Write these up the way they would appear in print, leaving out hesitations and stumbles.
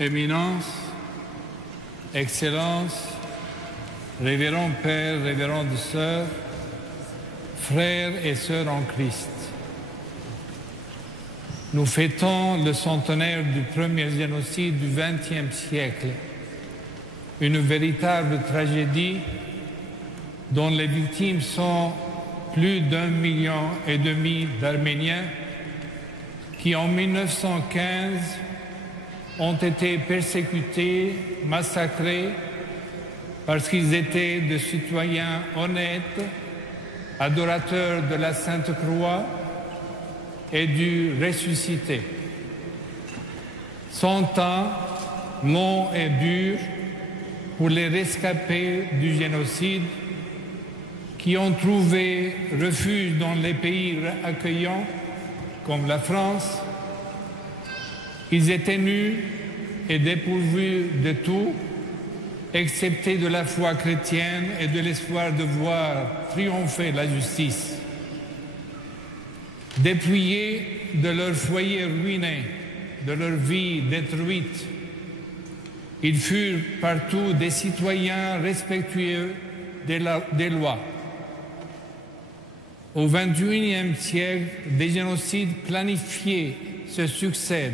Éminence, Excellence, Révérend Père, Révérende Sœur, frères et sœurs en Christ. Nous fêtons le centenaire du premier génocide du XXe siècle, une véritable tragédie dont les victimes sont plus d'1,5 million d'Arméniens qui en 1915 ont été persécutés, massacrés parce qu'ils étaient des citoyens honnêtes, adorateurs de la Sainte Croix et du ressuscité. 100 ans longs et durs pour les rescapés du génocide qui ont trouvé refuge dans les pays accueillants comme la France. Ils étaient nus et dépourvus de tout, excepté de la foi chrétienne et de l'espoir de voir triompher la justice. Dépouillés de leur foyer ruiné, de leur vie détruite, ils furent partout des citoyens respectueux des lois. Au XXIe siècle, des génocides planifiés se succèdent,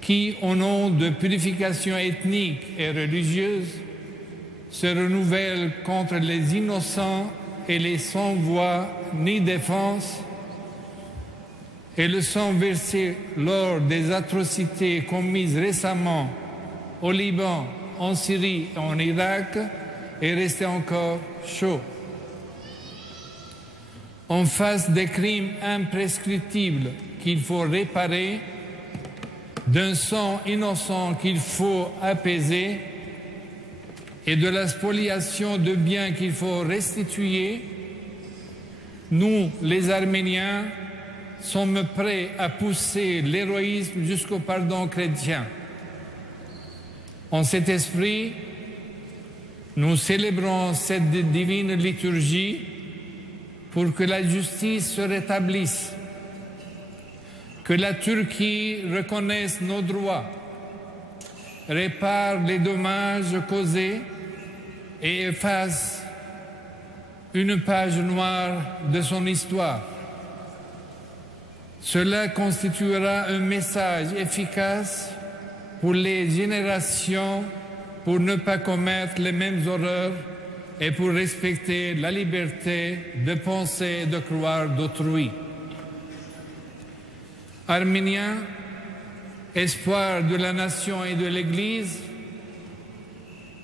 qui, au nom de purification ethnique et religieuse, se renouvellent contre les innocents et les sans voix ni défense, et le sang versé lors des atrocités commises récemment au Liban, en Syrie et en Irak est resté encore chaud. En face des crimes imprescriptibles qu'il faut réparer, d'un sang innocent qu'il faut apaiser et de la spoliation de biens qu'il faut restituer, nous, les Arméniens, sommes prêts à pousser l'héroïsme jusqu'au pardon chrétien. En cet esprit, nous célébrons cette divine liturgie pour que la justice se rétablisse, que la Turquie reconnaisse nos droits, répare les dommages causés et efface une page noire de son histoire. Cela constituera un message efficace pour les générations pour ne pas commettre les mêmes horreurs et pour respecter la liberté de penser et de croire d'autrui. Arméniens, espoir de la nation et de l'Église,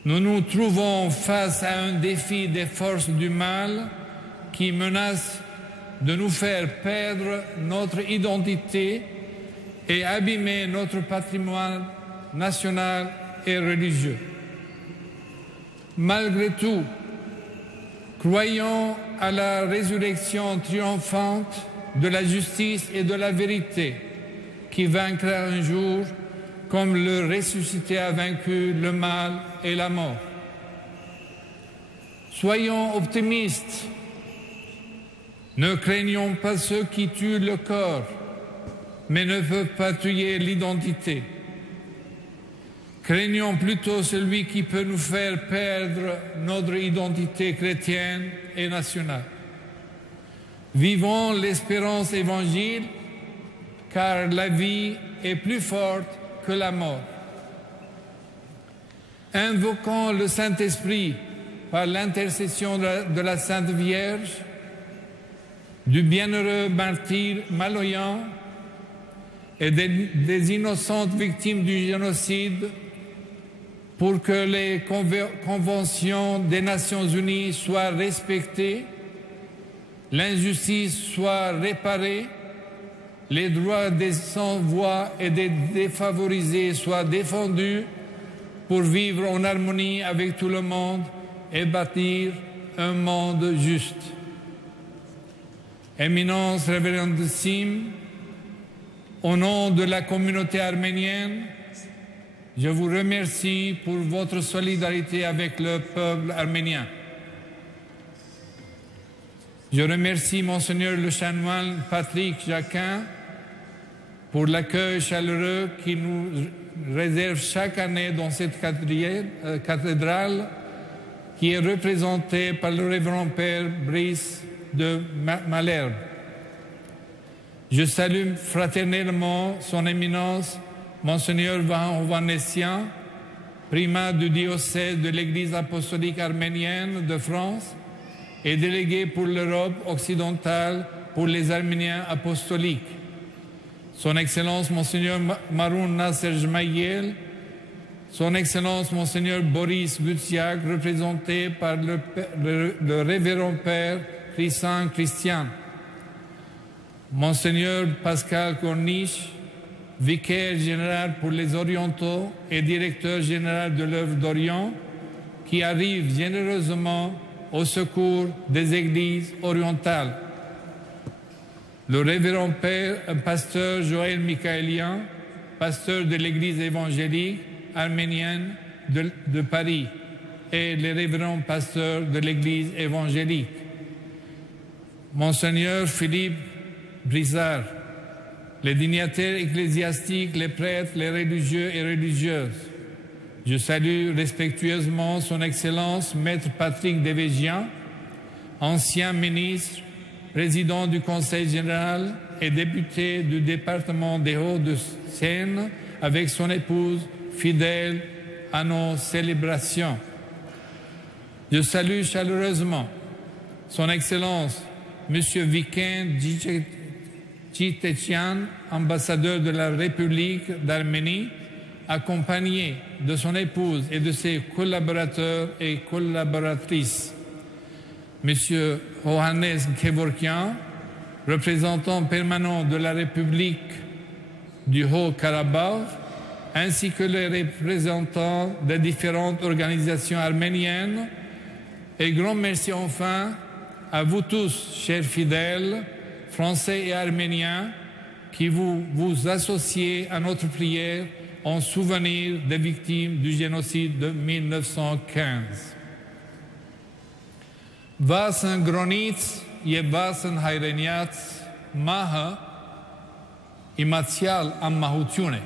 nous nous trouvons face à un défi des forces du mal qui menacent de nous faire perdre notre identité et abîmer notre patrimoine national et religieux. Malgré tout, croyons à la résurrection triomphante de la justice et de la vérité qui vaincra un jour comme le ressuscité a vaincu le mal et la mort. Soyons optimistes. Ne craignons pas ceux qui tuent le corps, mais ne peuvent pas tuer l'identité. Craignons plutôt celui qui peut nous faire perdre notre identité chrétienne et nationale. Vivons l'espérance évangile, car la vie est plus forte que la mort. Invoquons le Saint-Esprit par l'intercession de la Sainte Vierge, du bienheureux martyr Maloyan et des innocentes victimes du génocide, pour que les conventions des Nations Unies soient respectées, l'injustice soit réparée, les droits des sans-voix et des défavorisés soient défendus pour vivre en harmonie avec tout le monde et bâtir un monde juste. Éminence révérendissime, au nom de la communauté arménienne, je vous remercie pour votre solidarité avec le peuple arménien. Je remercie Monseigneur le chanoine Patrick Jacquin pour l'accueil chaleureux qu'il nous réserve chaque année dans cette cathédrale qui est représentée par le révérend Père Brice de Malherbe. Je salue fraternellement son éminence, Monseigneur Vanessien, primat du diocèse de l'Église apostolique arménienne de France et délégué pour l'Europe occidentale pour les Arméniens apostoliques. Son Excellence Monseigneur Maroun Nasser Jmaïel, Son Excellence Monseigneur Boris Gutsiak, représenté par le révérend Père Christian, Monseigneur Pascal Corniche, vicaire général pour les Orientaux et directeur général de l'œuvre d'Orient, qui arrive généreusement au secours des églises orientales. Le révérend Père, pasteur Joël Michaélien, pasteur de l'église évangélique arménienne de Paris, et les révérends pasteurs de l'église évangélique. Monseigneur Philippe Brizard, les dignitaires ecclésiastiques, les prêtres, les religieux et religieuses. Je salue respectueusement son Excellence Maître Patrick Devégian, ancien ministre, président du Conseil général et député du département des Hauts-de-Seine, avec son épouse fidèle à nos célébrations. Je salue chaleureusement son Excellence Monsieur Viken Tchitechian, ambassadeur de la République d'Arménie, accompagné de son épouse et de ses collaborateurs et collaboratrices. Monsieur Johannes Kevorkian, représentant permanent de la République du Haut-Karabakh, ainsi que les représentants des différentes organisations arméniennes. Et grand merci enfin à vous tous, chers fidèles, Français et Arméniens, qui vous associez à notre prière en souvenir des victimes du génocide de 1915. Վասն գրոնից եւ վասն հայրենյաց մահը իմացյալ անմահություն է։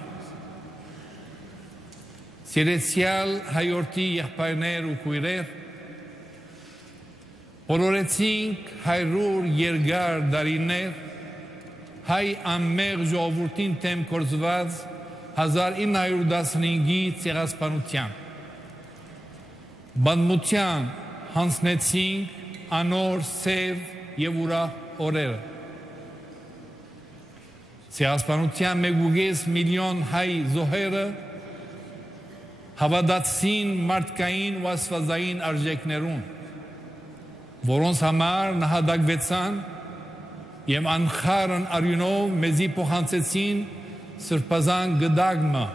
Սիրեցյալ հայորդի եղբայրներ ու քույրեր, օրորեցինք 100 երկար դարիներ հայ անմեղ ժողովրդին թեմ կորզված 1915-ի ցեղասպանության։ Բանմության հանձնեցինք անոր սև եւ ուրախ օրերը։ Ցեղասպանության մեգուգես միլիոն հայ զոհերը հավատացին մարդկային ու աստվածային արժեքներուն, որոնց համար նահատակվեցան եւ անխառն արյունով մեզի փոխանցեցին սրբազան գդագմը։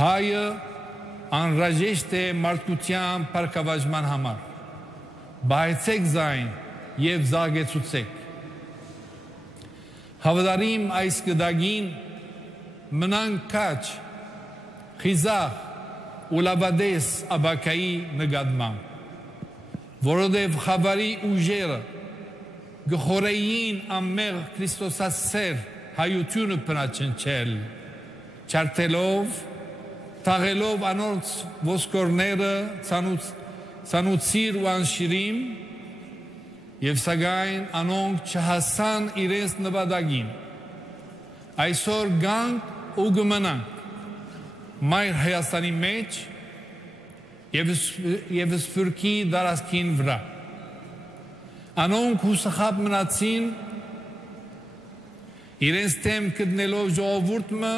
Հայը անհրաժեշտ է մարդկության փառքավազման համար։ Բայցեք զայն եւ զարգացուցեք։ Հավատարիմ այս գդագին մնանք քաչ, խիզախ ու լավադես աբակայի նկատմամբ, որովհետև խավարի ուժերը գխորեին անմեղ Քրիստոսասեր հայությունը բնաճնչել, չարթելով, թաղելով անոնց ոսկորները ցանուցիր ու անշիրիմ, եւ սակայն անոնք չհասան իրենց նպատակին։ Այսօր գանք ու գմնանք մայր Հայաստանի մեջ եւ սփյուռքի դարաշքին վրա։ Անոնք հուսախաբ մնացին իրենց թեմ գտնելով ժողովուրդը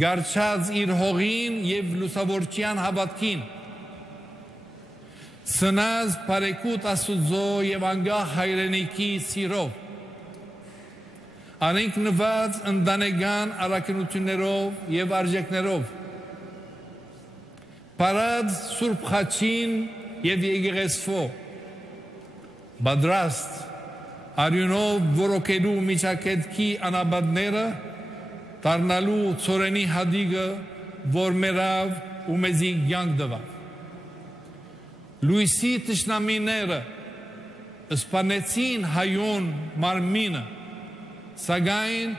գարչած իր հողին եւ լուսավորչյան հավատքին, սնած բարեկուտ Աստուծո եւ անգահ հայրենիքի սիրով, անընկնված ընտանեկան առաքինություններով եւ արժեքներով, parad Surp Խաչին եւ եկեղեցվո, պատրաստ արյունով որոքելու միջակետքի անաբադները, դառնալու ծորենի հադիգը, որ մերավ ու մեզի կյանք տվավ։ Լույսի թշնամիները սպանեցին հայոն մարմինը, սակայն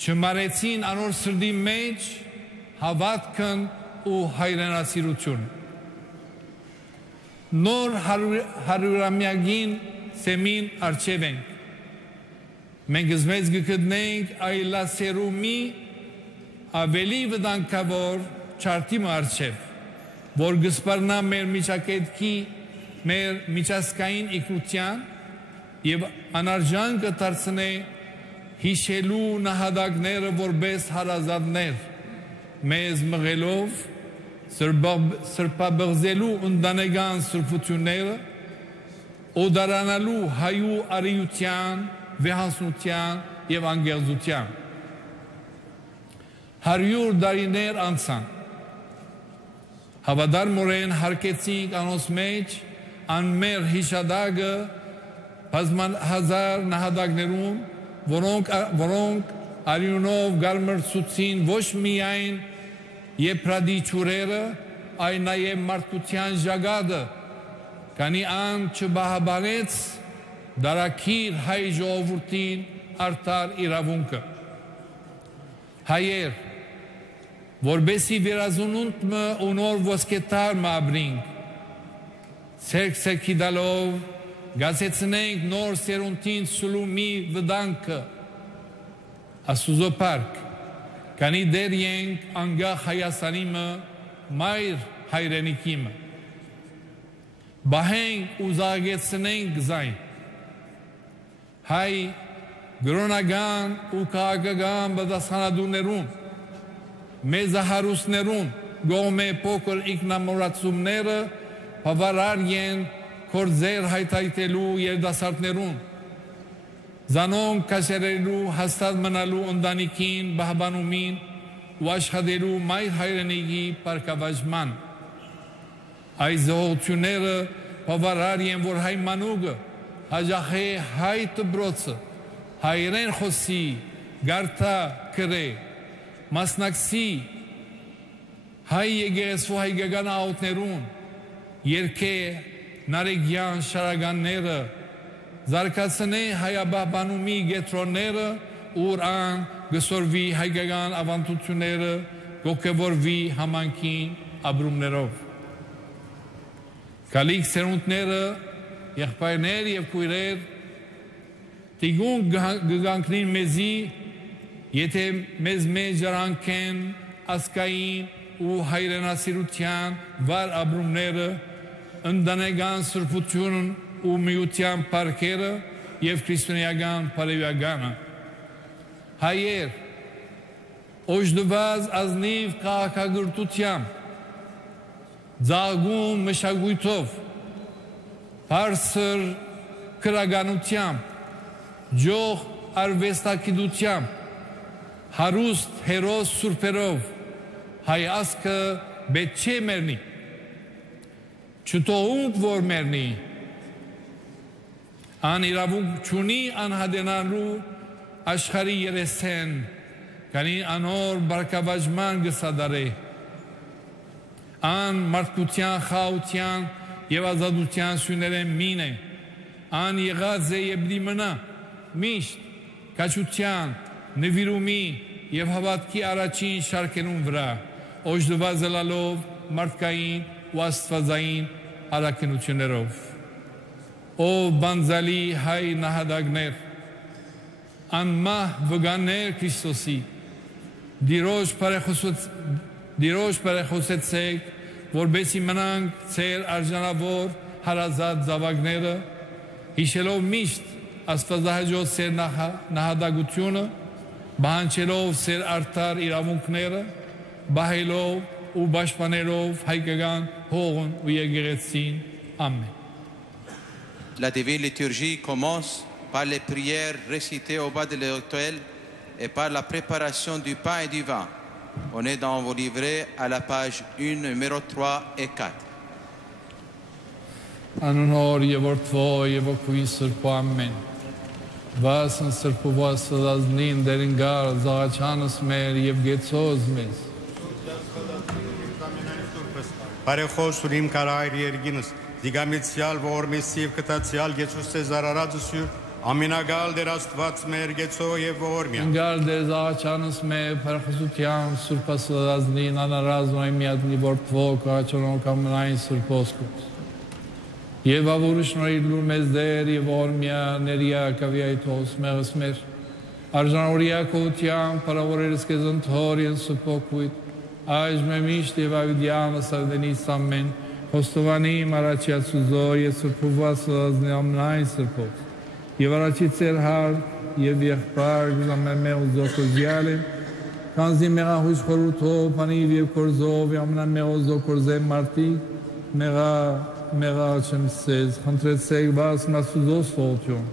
չմարեցին անոր սրդի մեջ հավատքն ու հայրենասիրություն։ Նոր հարյուրամյակին սեմին արջև ենք։ Մենք զմեծ գկդնենք այլասերու մի ավելի վտանգավոր չարտիմը արջև, որ գսպարնա մեր միջակետքի, մեր միջազգային ինքնության և անարժան կդարձնե հիշելու նահատակները որպես հարազատներ, մեզ մղելով սրբաբղզելու ընտանեկան սրբությունները, օդարանալու հայու արիության, վեհանսության և անգեղծության։ 100 տարիներ անցան, հավատարմորեն հարկեցինք անոնց մեջ անմեր հիշադակը բազմահազար նահատակներում, որոնք արյունով գարմրցուցին ոչ միայն եփրադի ճուրերը, այլ նաև մարդկության ժագադը, քանի ան չբահաբանեց դարակիր հայ ժողովրդին արդար իրավունքը։ Հայեր, որբեսի վերազունունտը ու նոր ոսկետարմը ապրինք, սերք-սերքի դալով գացեցնենք նոր սերունդին սուլու մի վտանգը, ասուզոպարկ, քանի դեր ենք անգախ Հայաստանիմը, մայր հայրենիքիմը։ Բահենք ու զարգեցնենք զայն։ Հայ գրոնական ու քաղաքական պատասխանատուներուն, մեծահարուստներուն, գոմե փոքր ինքնամոռացումները բավարար են կորձեր հայթայթելու երիտասարդներուն, զանոնք կաշերելու հաստատ մնալու ընտանիքին, բահբանումին ու աշխատելու մայր հայրենիքի պարգևաճման։ Այս զոհությունները բավարար են, որ հայ մանուկը հաջախե հայ դպրոցը, հայերեն խոսի, գարթա կրե, մասնակցի հայ եկեղեցու հայկական աղոթներուն, երկե նարեգյան շարականները, զարգացնե հայաբահբանումի գետրոնները, ուր ան գսորվի հայկական ավանդությունները, գոկևորվի համանքին ապրումներով։ Գալիք սերունդները, եղբայրներ և քույրեր, տիգուն գգանքնին մեզի, եթե մեզ մեջ ժառանգեն ազգային ու հայրենասիրության վառ ապրումները, ընտանեկան սրբությունն ու միության պարգևը և քրիստոնեական բարեգանը։ Հայեր, օժտված ազնիվ քաղաքագործությամբ, ծաղկուն մշակույթով, բարձր քրագանությամբ, ջող արվեստագիտությամբ, հարուստ հերոս սուրբերով, հայ ազգը պետք չէ մեռնի, չթողունք որ մեռնի, ան իրավունք չունի անհատենալու աշխարհի երեսեն, քանի անոր բարգավաճման գսադարե, ան մարդկության խաղաղության և ազատության սյուներեն մին է, ան եղած է և դիմնա միշտ կաչության, նվիրումի և հավատքի առաջին շարքերուն վրա, օժտված ելալով մարդկային ու աստվածային առաքինություններով։ Ով բանձալի հայ նահատակներ, անմահ վգաններ Քրիստոսի, դիրոջ բարեխոսեցեք, որբեսի մնանք ծեր արժանավոր հարազատ զավակները, հիշելով միշտ աստվածահաճոտ ծեր նահատակությունը, բանջելով ծեր արդար իրավունքները, բահելով ու պաշտպանելով հայկական հողն ու եկեղեցին։ Ամեն։ La divine liturgie commence par les prières récitées au bas de l'autel et par la préparation du pain et du vin. On est dans vos livrets à la page 1, numéro 3 et 4. Անունոր և որդվո և ոգուի սրբո ամեն, վասն սրբովո աստվածազնին դերինգար զաղաչանս մեր և գեցոզ մեզ։ Բարեխոսուրիմ կարայր երգինս, դիգամիցյալ ողորմեսիև կտացյալ գեցուս ծեզարարածը սյուր, Ամենագալ դեր Աստված մեր գեցո եւ ողորմյա Ընկալ դեր աղաչանս մեր փրխուսության սուրպասվածնին անարազնոյ միատնի որդվոք աղաչոնոք ամնային սուրպոսկուց Եվ ավուրշնորի լուր մեզ դեր եւ ողորմյա ներիա կավիայթոս մեղս մեր Արժանորիա կողության պարավորերս կեզն թոր են սուպոքույտ Այժմ է միշտ եւ ավիդյանը սարդենից ամեն Հոստովանի մարաչյացուզո եւ սուրպուված սվածնի ամնային սուրպոս Եվ առաջի ծեր հար և եղբար գուզամերմեղ ու զոքոզյալ եմ, կանզի մեղահույս խորութով, պանիվ և կորզով, ամնամեղ ու զոքորզեմ մարդիկ, մեղա չեմ սեզ, խնդրեցեք բաս մասուզոս թողություն։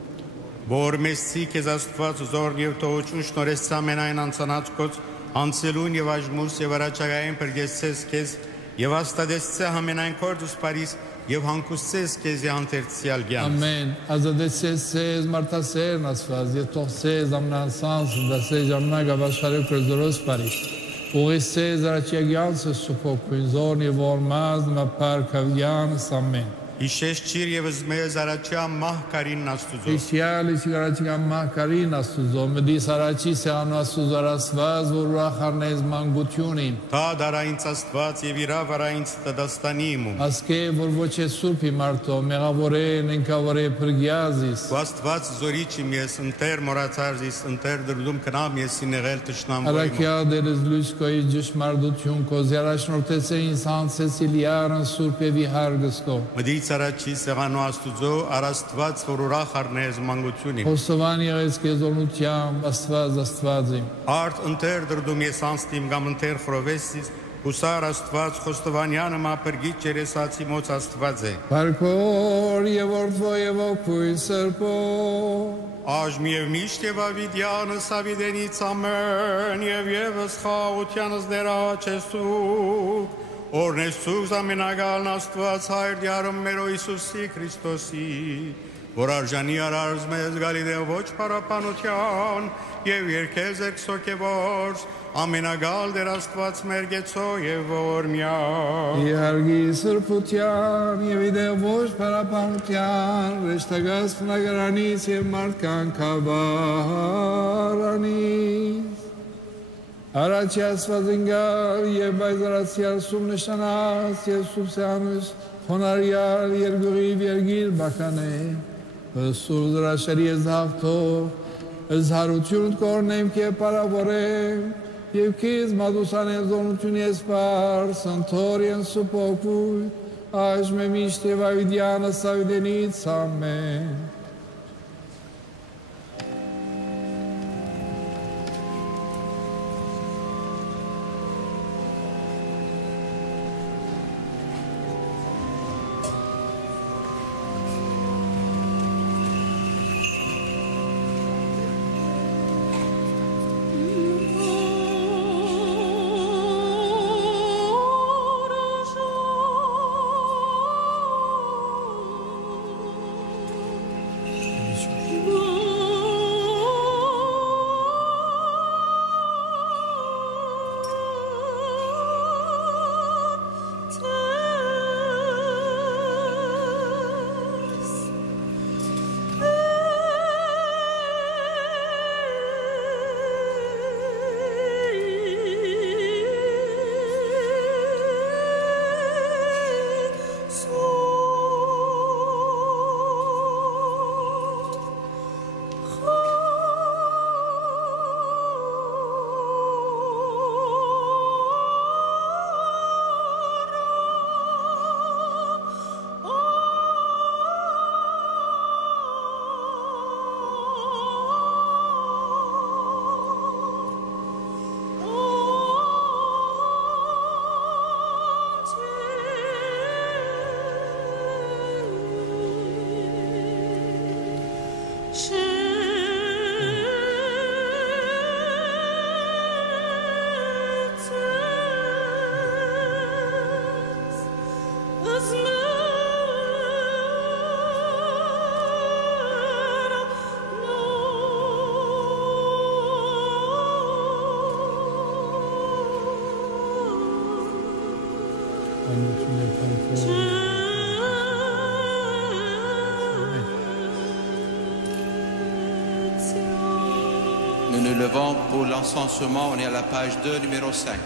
Որ մեսցի կեզ Աստված զորն եւ թողություն շնորհես ամենայն անցանածկոց, անցելուն եւ այժմուս եւ առաջագային պրգեսցես կեզ եւ աստադեսցե ամենայն կորդուս Պարիս Եվ հանկուսցես կեզի անթերցյալ գյանս։ Ամեն, ազադեցես սեզ մարդասերն ասված, և թողսես ամնանսանս, դասես ամնագ ավաշխարև կրզորոս Պարիս։ Ուղիսես առաջյա գյանսս շուփոքույն, զորն և որմազ, նմապար կավյանս, ամեն։ Իշես չիր և զմեզ առաջյա մահ կարին աստուզո։ Իշյալ իշիկ առաջյա մահ կարին աստուզո, մդիս առաջի սեանու աստուզո արասվaz, որ ուրախարնեզ մանգությունին։ Թա դարայինց աստված և իրավ արայինց տդաստանի իմում։ Ասկե, որ ոչ է սուրպի մարդո, մեղավոր է, նենքավոր է պրգյազիս։ Ու աստված զորիչ իմ ես, ընտեր մորացարզիս, ընտեր դրդում կնամ եսի նեղել տշնամ վոյմը։ Արակյա դերս լույս կոյի ճշմարդություն կո, զյարաշնորթես է ինսան սեսիլիարն սուրպ և իհարգս կո։ Առաջի սեղանու աստուծո արաստված որ ուրախ առնես մանգությունիմ Հոսովան եղես կեզորնությամբ աստված իմ Արդ ընտեր դրդում ես անստիմ գամ ընտեր խրովեսիս Հուսար աստված խոստովանյանը մապրգիչ երեսացի մոց աստված է Պարկոր և որդվո և օքույն սրպո Աժմ և միշտ և ավիդյանս ավիդենից ամեն և եվս խաղությանս դերաչեսուկ Օրնեսուս ամենագալն աստված հայր դյարում մերո Իսուսի Քրիստոսի, որ արժանի արարզ մեզ գալիդեո ոչ պարապանության և երկեզ երկսոքևորս, ամենագալ դեր աստված մեր գեցո և ողորմյա։ Իհարգի սրբության և իդեո ոչ պարապանության, ռեշտագաս պնագարանից և մարդկան կավարանից։ Առաջի ասված ընգար և բայզարացյալ սում նշանած և սուբսյանուս խոնարյալ երգուղի վերգիր բականե, սուր զրաշերի զհաղթող, զհարություն կորնեմ կև պարավորեմ, և կիզ մադուսանեմ զոնություն եսպար, սնթոր են սուպոքույ, այժմ է միշտ և ավիդյանը սավիդենից ամեն։ Amen. nous levons pour l'encensement. On est à la page 2, numéro 5.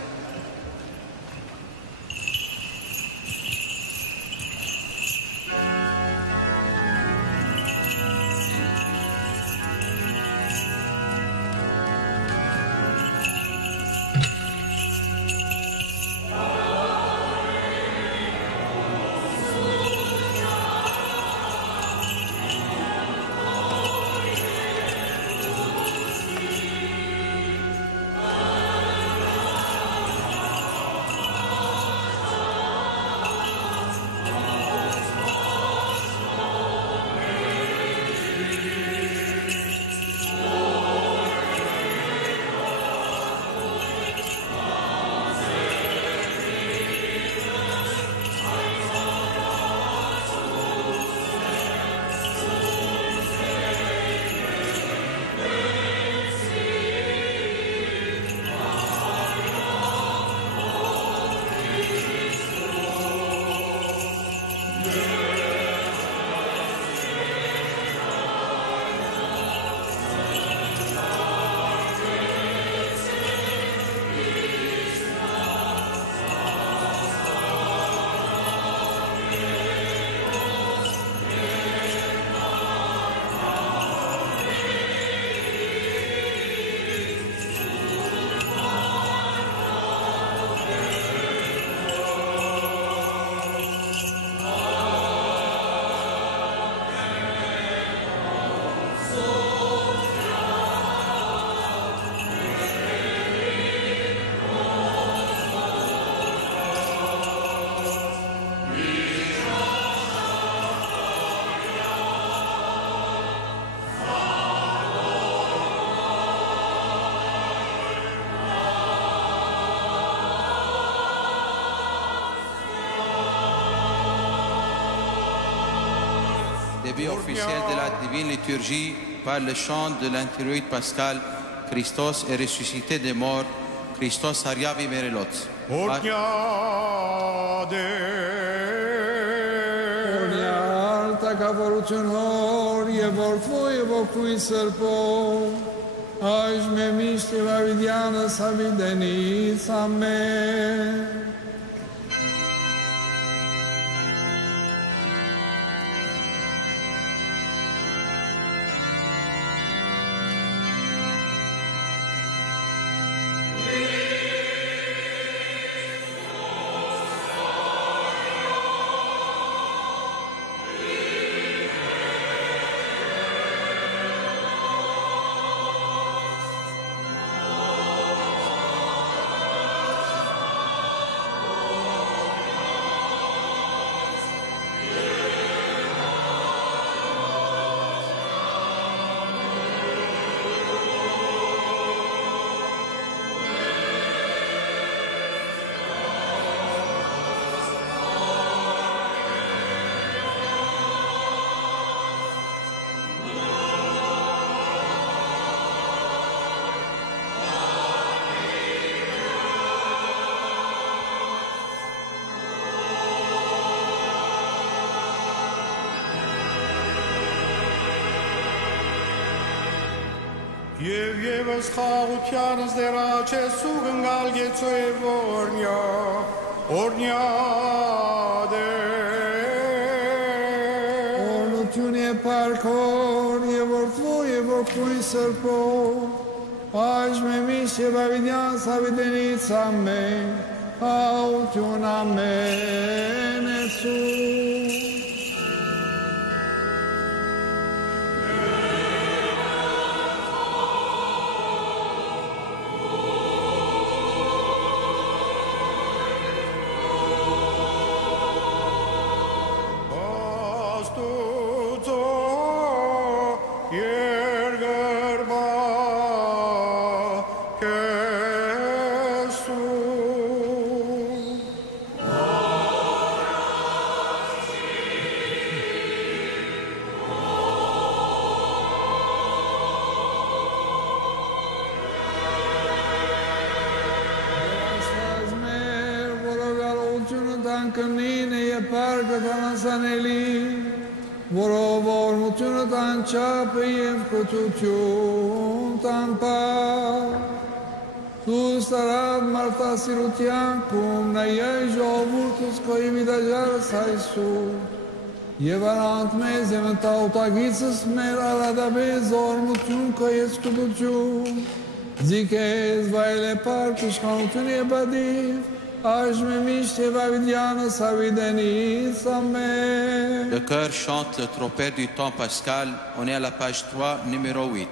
Début officiel de la divine liturgie par le chant de l'Interlude pascal. Christos est ressuscité des morts. Christos ariavi merelot. Alta caporuționor, e vorfoi, e vocui sărpo, aș me miști la vidiană sa videnița me. Եվս խաղությանս դերաչ է սուգնգալ գեցոև օրնյա Օրնություն է պարկոր, և որդվո, և որդվույ սրպո, այժմ է միշտ և ավիդյան սավիդենից ամեն, հաություն ամեն Եսուս. Yesus. Քրիստոսությունը տան չափը և կոչություն տան պար, Դուս տարավ մարդասիրության կում նայայ ժողովուրդս կոյի վիդաջարս հայսու, և արանտ մեզ եմ ընտաղուտագիցս մեր արադաբեզ զորմություն կոյեց կուտություն, ձիկեզ վայլ է պարկ իշխանություն է բադիվ, այժմ է միշտ և ավիդյանս ավիդենից, ամեն։ Le chœur chante le trompette du temps pascal. On est à la page 3, numéro 8.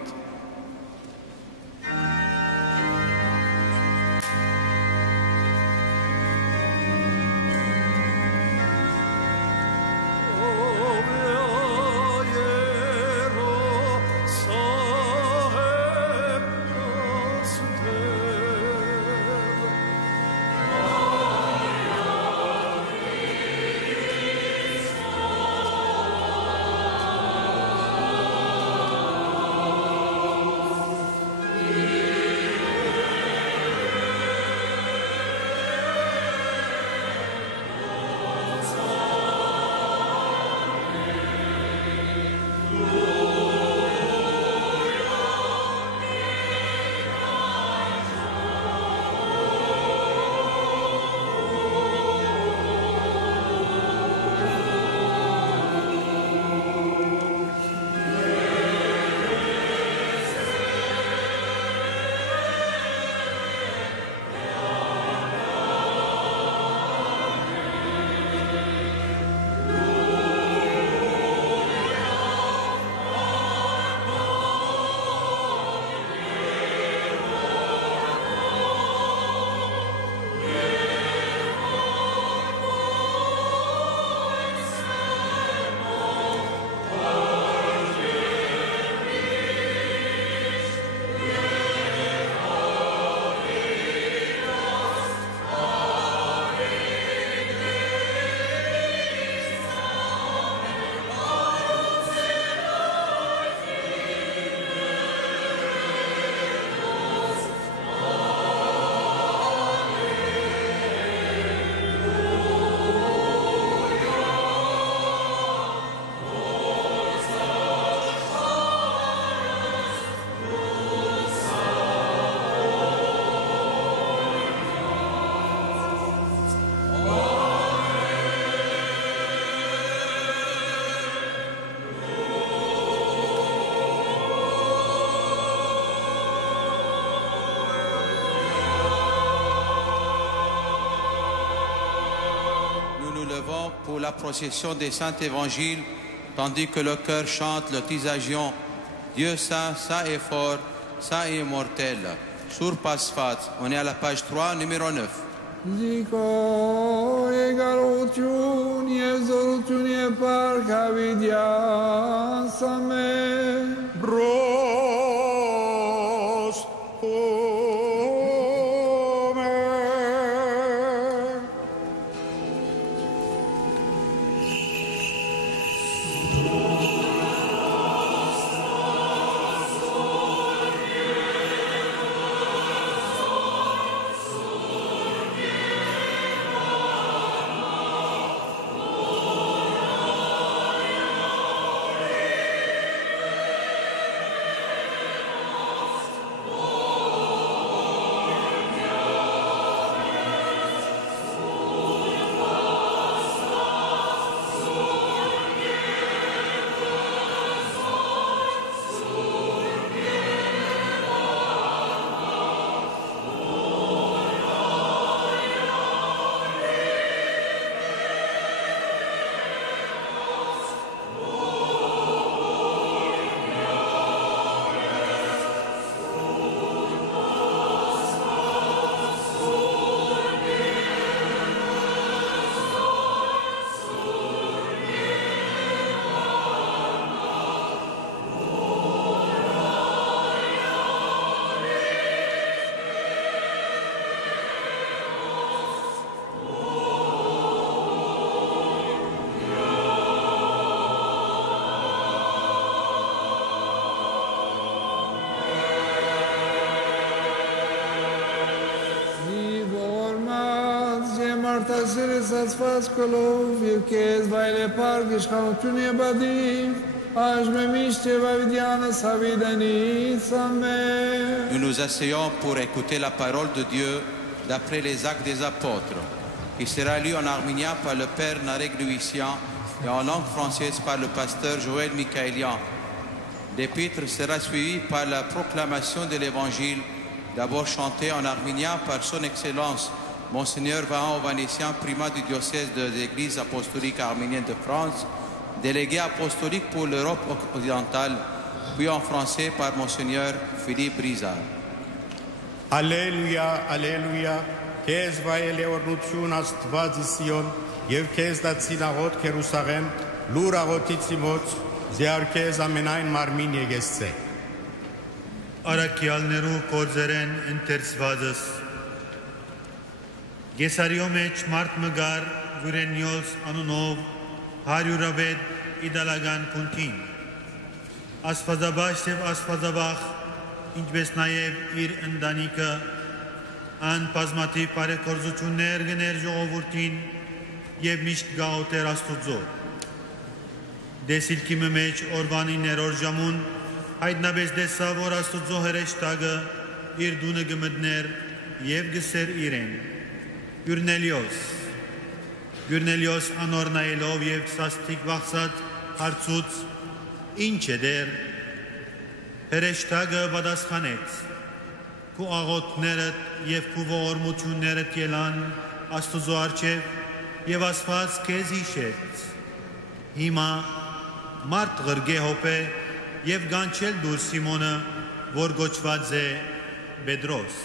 Pour la procession des saints évangiles, tandis que le chœur chante le Tisagion, Dieu saint, saint et fort, saint et immortel. Sur Pasfat, on est à la page 3, numéro 9. Ziko egarutun yezorutun yepar kavidya same Bros Արտասիրս ասված կլով և կեզ վայլ է պարկ իշխանություն է բադիվ Nous nous asseyons pour écouter la parole de Dieu d'après les Actes des Apôtres, qui sera lu en arménien par le Père Narek Louisian et en langue française par le pasteur Joël Michaelian. L'épître sera suivi par la proclamation de l'Évangile, d'abord chanté en arménien par son Excellence Monseigneur Vahan Ovanessian, primat du diocèse de l'Église apostolique arménienne de France, délégué apostolique pour l'Europe occidentale, puis en français par Monseigneur Philippe Brizard. Alléluia, Alléluia, Քեզ վայել է օրնություն Աստված Սիոն, եւ քեզ դացին աղոտ Երուսաղեմ, լուր աղոտից իմոց, զիար քեզ ամենայն մարմին եկեսցե։ Արաքյալներու կորձերեն ընթերցվածս, Գեսարիո մեջ մարդ մգար Վուրենյոս անունով 100 իդալական կունքին, Աստվածաբաշտ եւ Աստվածավախ, ինչպես նաեւ իր ընտանիքը An բազմաթիվ բարեգործություններ գներ ժողովրդին եւ միշտ գաղութեր Աստուծո։ Դեսիլքի մեջ օրվանի ներոր ժամուն հայտնաբես դեսավ, որ Աստուծո հրեշտակը իր դունը գմդներ եւ գսեր իրեն։ Գյուրնելիոս անոր նայելով եւ սաստիկ վախսած հարցուց, ինչ է դեր։ Հրեշտակը պատասխանեց. Քու աղոթներդ եւ քու ողորմություններդ ելան Աստուծո առջև եւ Աստված քեզ հիշեց։ Հիմա մարդ ղրգե հոպե եւ գանչել դուր Սիմոնը, որ գոչված է Պետրոս։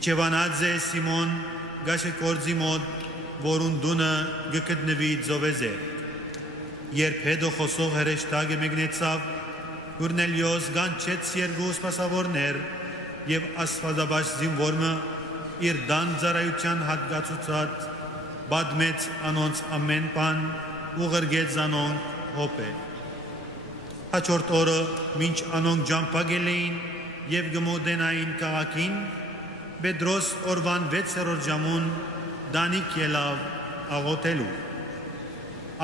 Իջևանած է Սիմոն գաշեկորձի մոտ, որուն դունը գկտնվի Ձովեզեր։ Երբ հետո խոսող հրեշտակը մեկնեցավ, Կորնելիոս գանչեց երկու սպասավորներ եւ Աստվածաբաշտ զինվորը իր դան ծառայության հատկացուցած բադմեց անոնց ամեն բան ու ղրգեց անոնք հոպե։ Հաջորդ օրը մինչ անոնք ջամփագել էին եւ գմոդենային քաղաքին, Պետրոս օրվան 6-րդ ժամուն դանիք ելավ աղոթելու։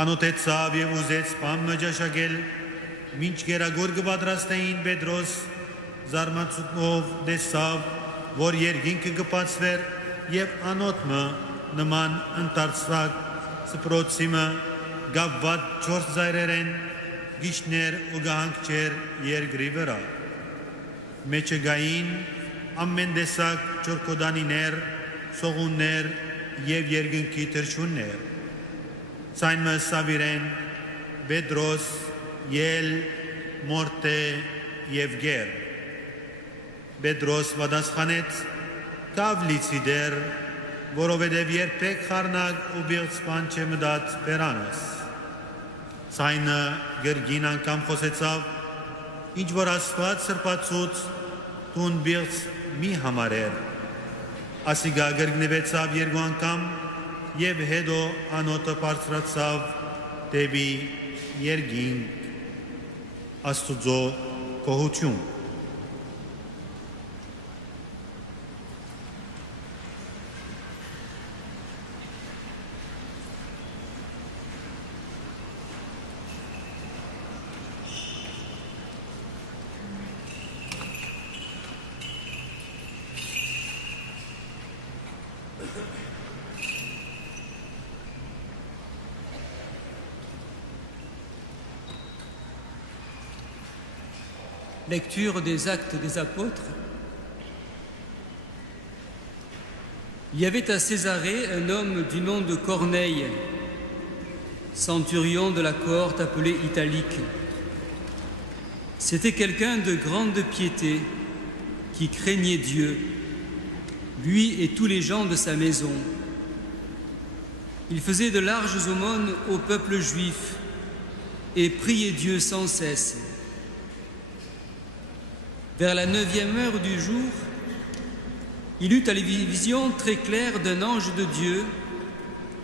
Անոթեցավ եւ ուզեց բան մջաշակել, մինչ գերագոր կպատրաստեին Պետրոս զարմացուկով դեսավ, որ երկինքը կպացվեր եւ անոթը նման ընտարցակ սպրոցիմը գավված 4 զայրերեն գիշներ ու գահանքչեր երկրի վրա։ Մեջը գային ամեն տեսակ ճորկոդանիներ, սողուններ եւ երկնքի թրջուններ։ Ցայնը սավիրեն Պետրոս Ել, մորտե եւ գեր։ Պետրոս պատասխանեց. «Կավլիցի դեր, որովհետև երբեք խառնակ ու բիղծ բան չմտած բերանս»։ Ցայնը գրգին անգամ խոսեցավ. «Ինչ որ Աստված սրբացուց, տուն բիղծ մի համարեր»։ Ասիգա գրգնվեցավ երկու անգամ եւ հետո անոթը բարձրացավ դեպի երկինք։ Աստուծո գոհություն։ Lecture des Actes des Apôtres. Il y avait à Césarée un homme du nom de Corneille, centurion de la cohorte appelée Italique. C'était quelqu'un de grande piété, qui craignait Dieu, lui et tous les gens de sa maison. Il faisait de larges aumônes au peuple juif et priait Dieu sans cesse. Vers la 9e heure du jour, il eut à la vision très claire d'un ange de Dieu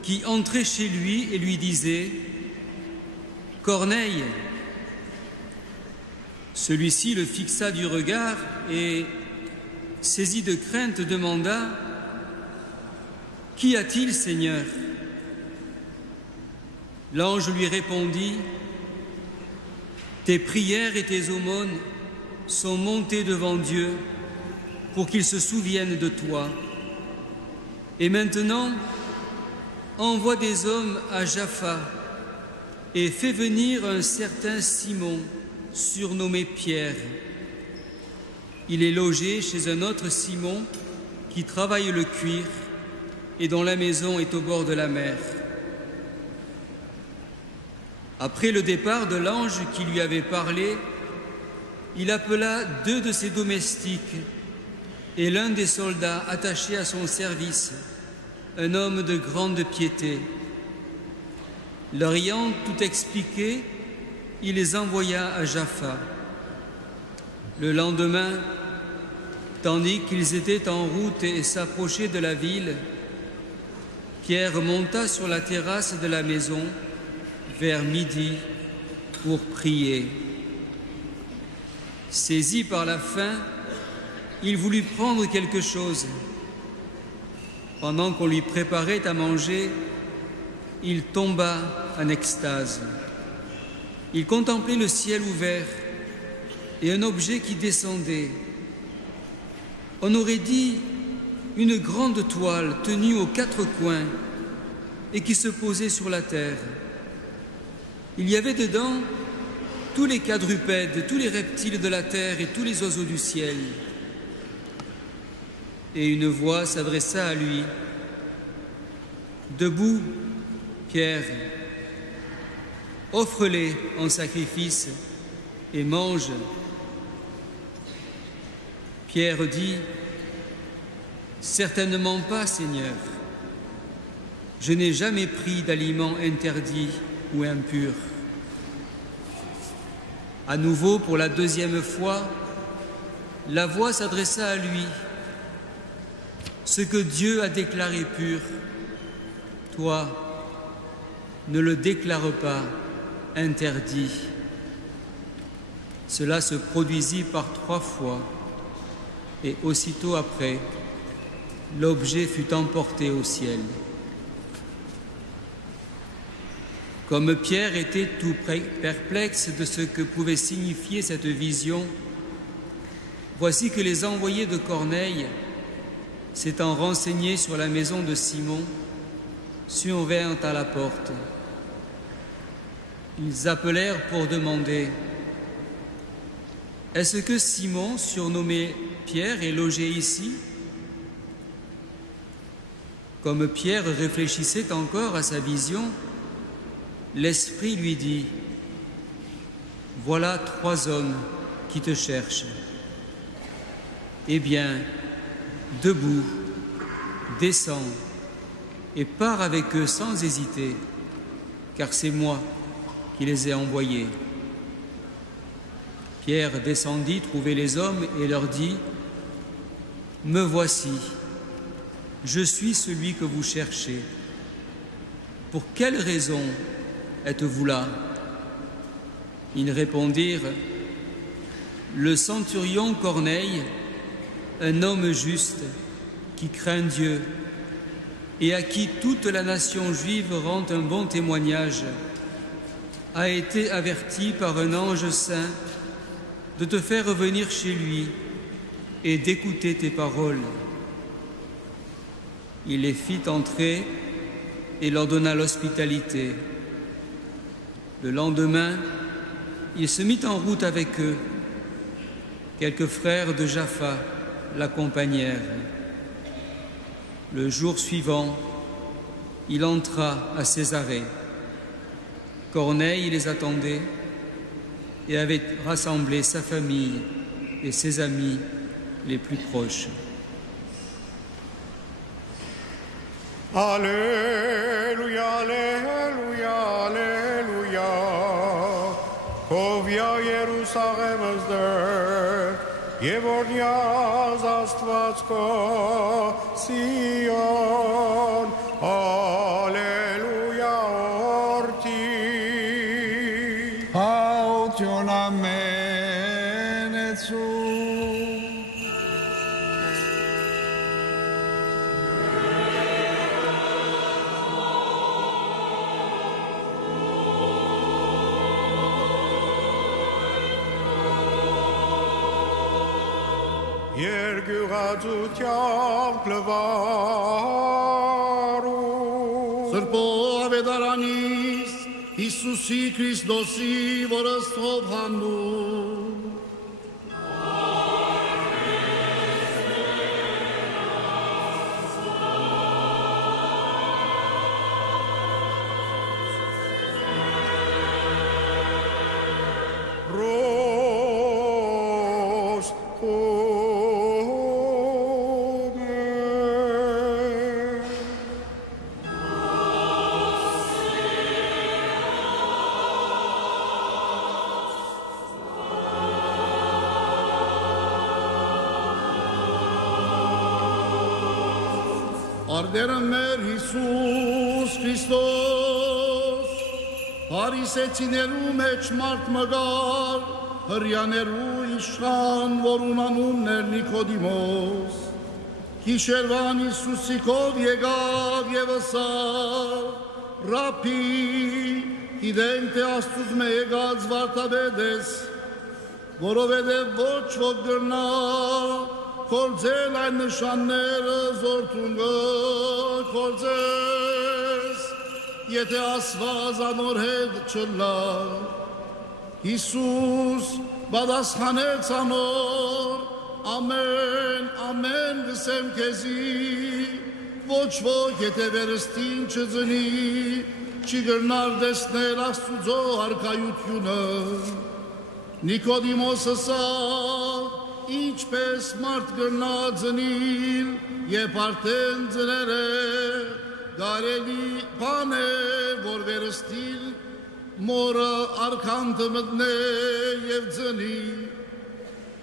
qui entrait chez lui et lui disait « Corneille !» Celui-ci le fixa du regard et, saisi de crainte, demanda « Qu'y a-t-il, Seigneur ?» L'ange lui répondit Tes prières et tes aumônes sont montées devant Dieu pour qu'il se souvienne de toi. Et maintenant, envoie des hommes à Jaffa et fais venir un certain Simon, surnommé Pierre. Il est logé chez un autre Simon qui travaille le cuir et dont la maison est au bord de la mer. Après le départ de l'ange qui lui avait parlé, il appela 2 de ses domestiques et l'un des soldats attachés à son service, un homme de grande piété. Leur ayant tout expliqué, il les envoya à Jaffa. Le lendemain, tandis qu'ils étaient en route et s'approchaient de la ville, Pierre monta sur la terrasse de la maison vers midi pour prier. Saisi par la faim, il voulut prendre quelque chose. Pendant qu'on lui préparait à manger, il tomba en extase. Il contemplait le ciel ouvert et un objet qui descendait. On aurait dit une grande toile tenue aux 4 coins et qui se posait sur la terre. Il y avait dedans tous les quadrupèdes, tous les reptiles de la terre et tous les oiseaux du ciel. Et une voix s'adressa à lui. « Debout, Pierre, offre-les en sacrifice et mange. » Pierre dit, « Certainement pas, Seigneur. Je n'ai jamais pris d'aliment interdit ou impur. » À nouveau, pour la 2e fois, la voix s'adressa à lui. « Ce que Dieu a déclaré pur, toi, ne le déclare pas interdit. » Cela se produisit par 3 fois, et aussitôt après, l'objet fut emporté au ciel. Comme Pierre était tout perplexe de ce que pouvait signifier cette vision, voici que les envoyés de Corneille, s'étant renseignés sur la maison de Simon, survinrent à la porte. Ils appelèrent pour demander « Est-ce que Simon, surnommé Pierre, est logé ici ?» Comme Pierre réfléchissait encore à sa vision, l'Esprit lui dit « Voilà 3 hommes qui te cherchent. Eh bien, debout, descends et pars avec eux sans hésiter, car c'est moi qui les ai envoyés. » Pierre descendit trouver les hommes et leur dit « Me voici, je suis celui que vous cherchez. Pour quelle raison êtes-vous là ?» Ils répondirent « Le centurion Corneille, un homme juste qui craint Dieu et à qui toute la nation juive rend un bon témoignage, a été averti par un ange saint de te faire venir chez lui et d'écouter tes paroles. » Il les fit entrer et leur donna l'hospitalité. Le lendemain, il se mit en route avec eux. Quelques frères de Jaffa l'accompagnèrent. Le jour suivant, il entra à Césarée. Corneille les attendait et avait rassemblé sa famille et ses amis les plus proches. Alleluia, Alleluia, Alleluia. Ով Երուսաղեմս դեր, եւ օրնյազ Աստված քո Սիոն. Alleluia, օրդի. Hautyon amen etsu. Երգյուղածությամբ լվարում Սրբով ավետարանից Հիսուսի Քրիստոսի որստով հանդում Արդերը մեր Հիսուս Քրիստոս, հարիսեցիներու մեջ մարդ մգար, հրյաներու իշխան, որուն անունն էր Նիկոդիմոս, Գիշերվան Հիսուսիկով եկավ և ըսավ, Ռաբբի, գիտենք թե Աստծուց մե եկած վարդապետ ես, որովհետև ոչ ոք գրնա Կորձել այն նշանները զորթունգը կորձես, եթե ասված անոր հետ չլա, Հիսուս բադասխանեց անոր, ամեն, ամեն գսեմ քեզի, ոչ ոք եթե վերստին չձնի, չի գրնար դեսնել Աստուծո արքայությունը, Նիկոդիմոսը ասավ, ինչպես մարդ գրնա ձնիլ, երբ արդեն ձներ է, գարելի բան է, որ վերստիլ, մորը արքանթը մտնե և ձնի,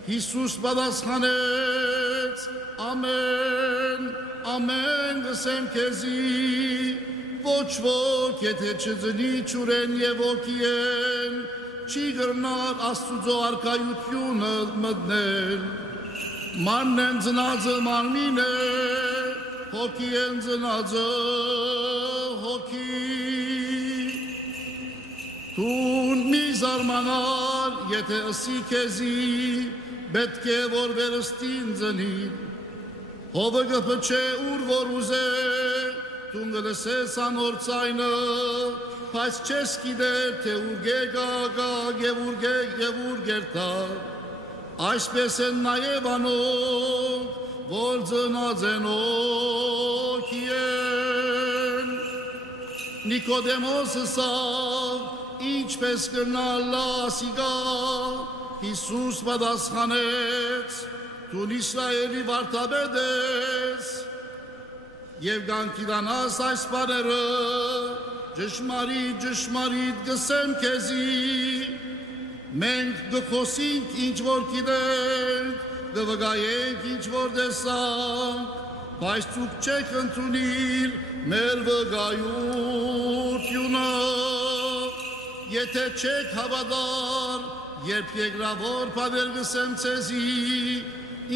Հիսուս պատասխանեց, ամեն, ամեն գսեմ քեզի, ոչ ոք եթե չձնի չուրեն և ոգիեն, չի գրնար Աստուծո արքայությունը մտնել, մանն են ծնածը մարմին է, հոգի են ծնածը հոգի, տուն մի զարմանար, եթե ըսի քեզի, պետք է որ վերստին ձնիր, հովը գպչե ուր որ ուզե, տուն գլսես անոր ցայնը, բայց չես գիտեր, թե ուր գա և ուր գերտա, այսպես են նաև անոնք, որ ծնած են հոգի են։ Նիկոդեմոսը ասավ, ինչպես կրնալ ասիգա, Հիսուս պատասխանեց, տուն Իսրայելի վարդապետ ես, և գանքիդանաս այս բաները, Ճշմարիտ, ճշմարիտ գսեմ քեզի, մենք գխոսենք ինչ որ գիտենք, գվգայենք ինչ որ տեսանք, բայց դուք չեք ընդունիլ մեր վգայությունը, եթե չեք հավատար, երբ երկրավոր բաներ գսեմ ցեզի,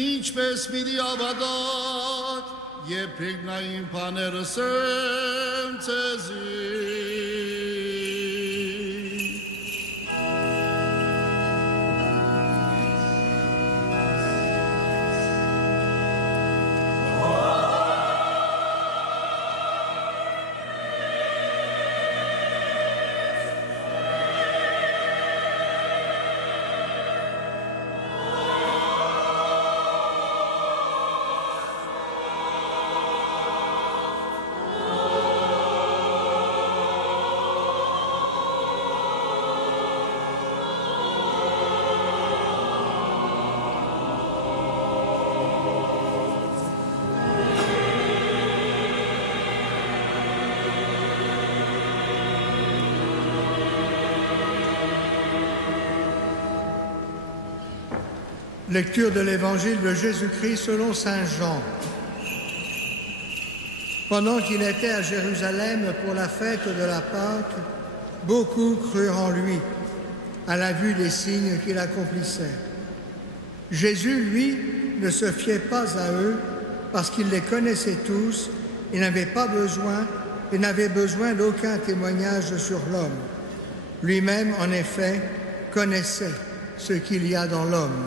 ինչպես պիտի հավատաք, երբ երկնային բաներ ասեմ ցեզի։ Lecture de l'Évangile de Jésus-Christ selon Saint Jean. Pendant qu'il était à Jérusalem pour la fête de la Pâque, beaucoup crurent en lui, à la vue des signes qu'il accomplissait. Jésus, lui, ne se fiait pas à eux, parce qu'il les connaissait tous et n'avait besoin d'aucun témoignage sur l'homme. Lui-même, en effet, connaissait ce qu'il y a dans l'homme.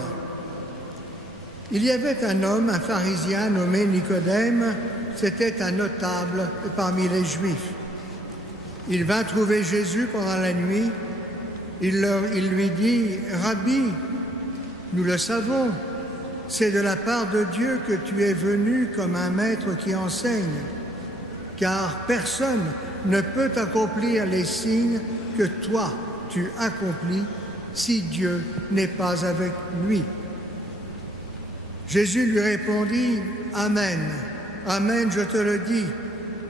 Il y avait un homme, un pharisien nommé Nicodème, c'était un notable parmi les Juifs. Il vint trouver Jésus pendant la nuit. Il lui dit, « Rabbi, nous le savons, c'est de la part de Dieu que tu es venu comme un maître qui enseigne, car personne ne peut accomplir les signes que toi tu accomplis si Dieu n'est pas avec lui. » Jésus lui répondit, « Amen, Amen, je te le dis,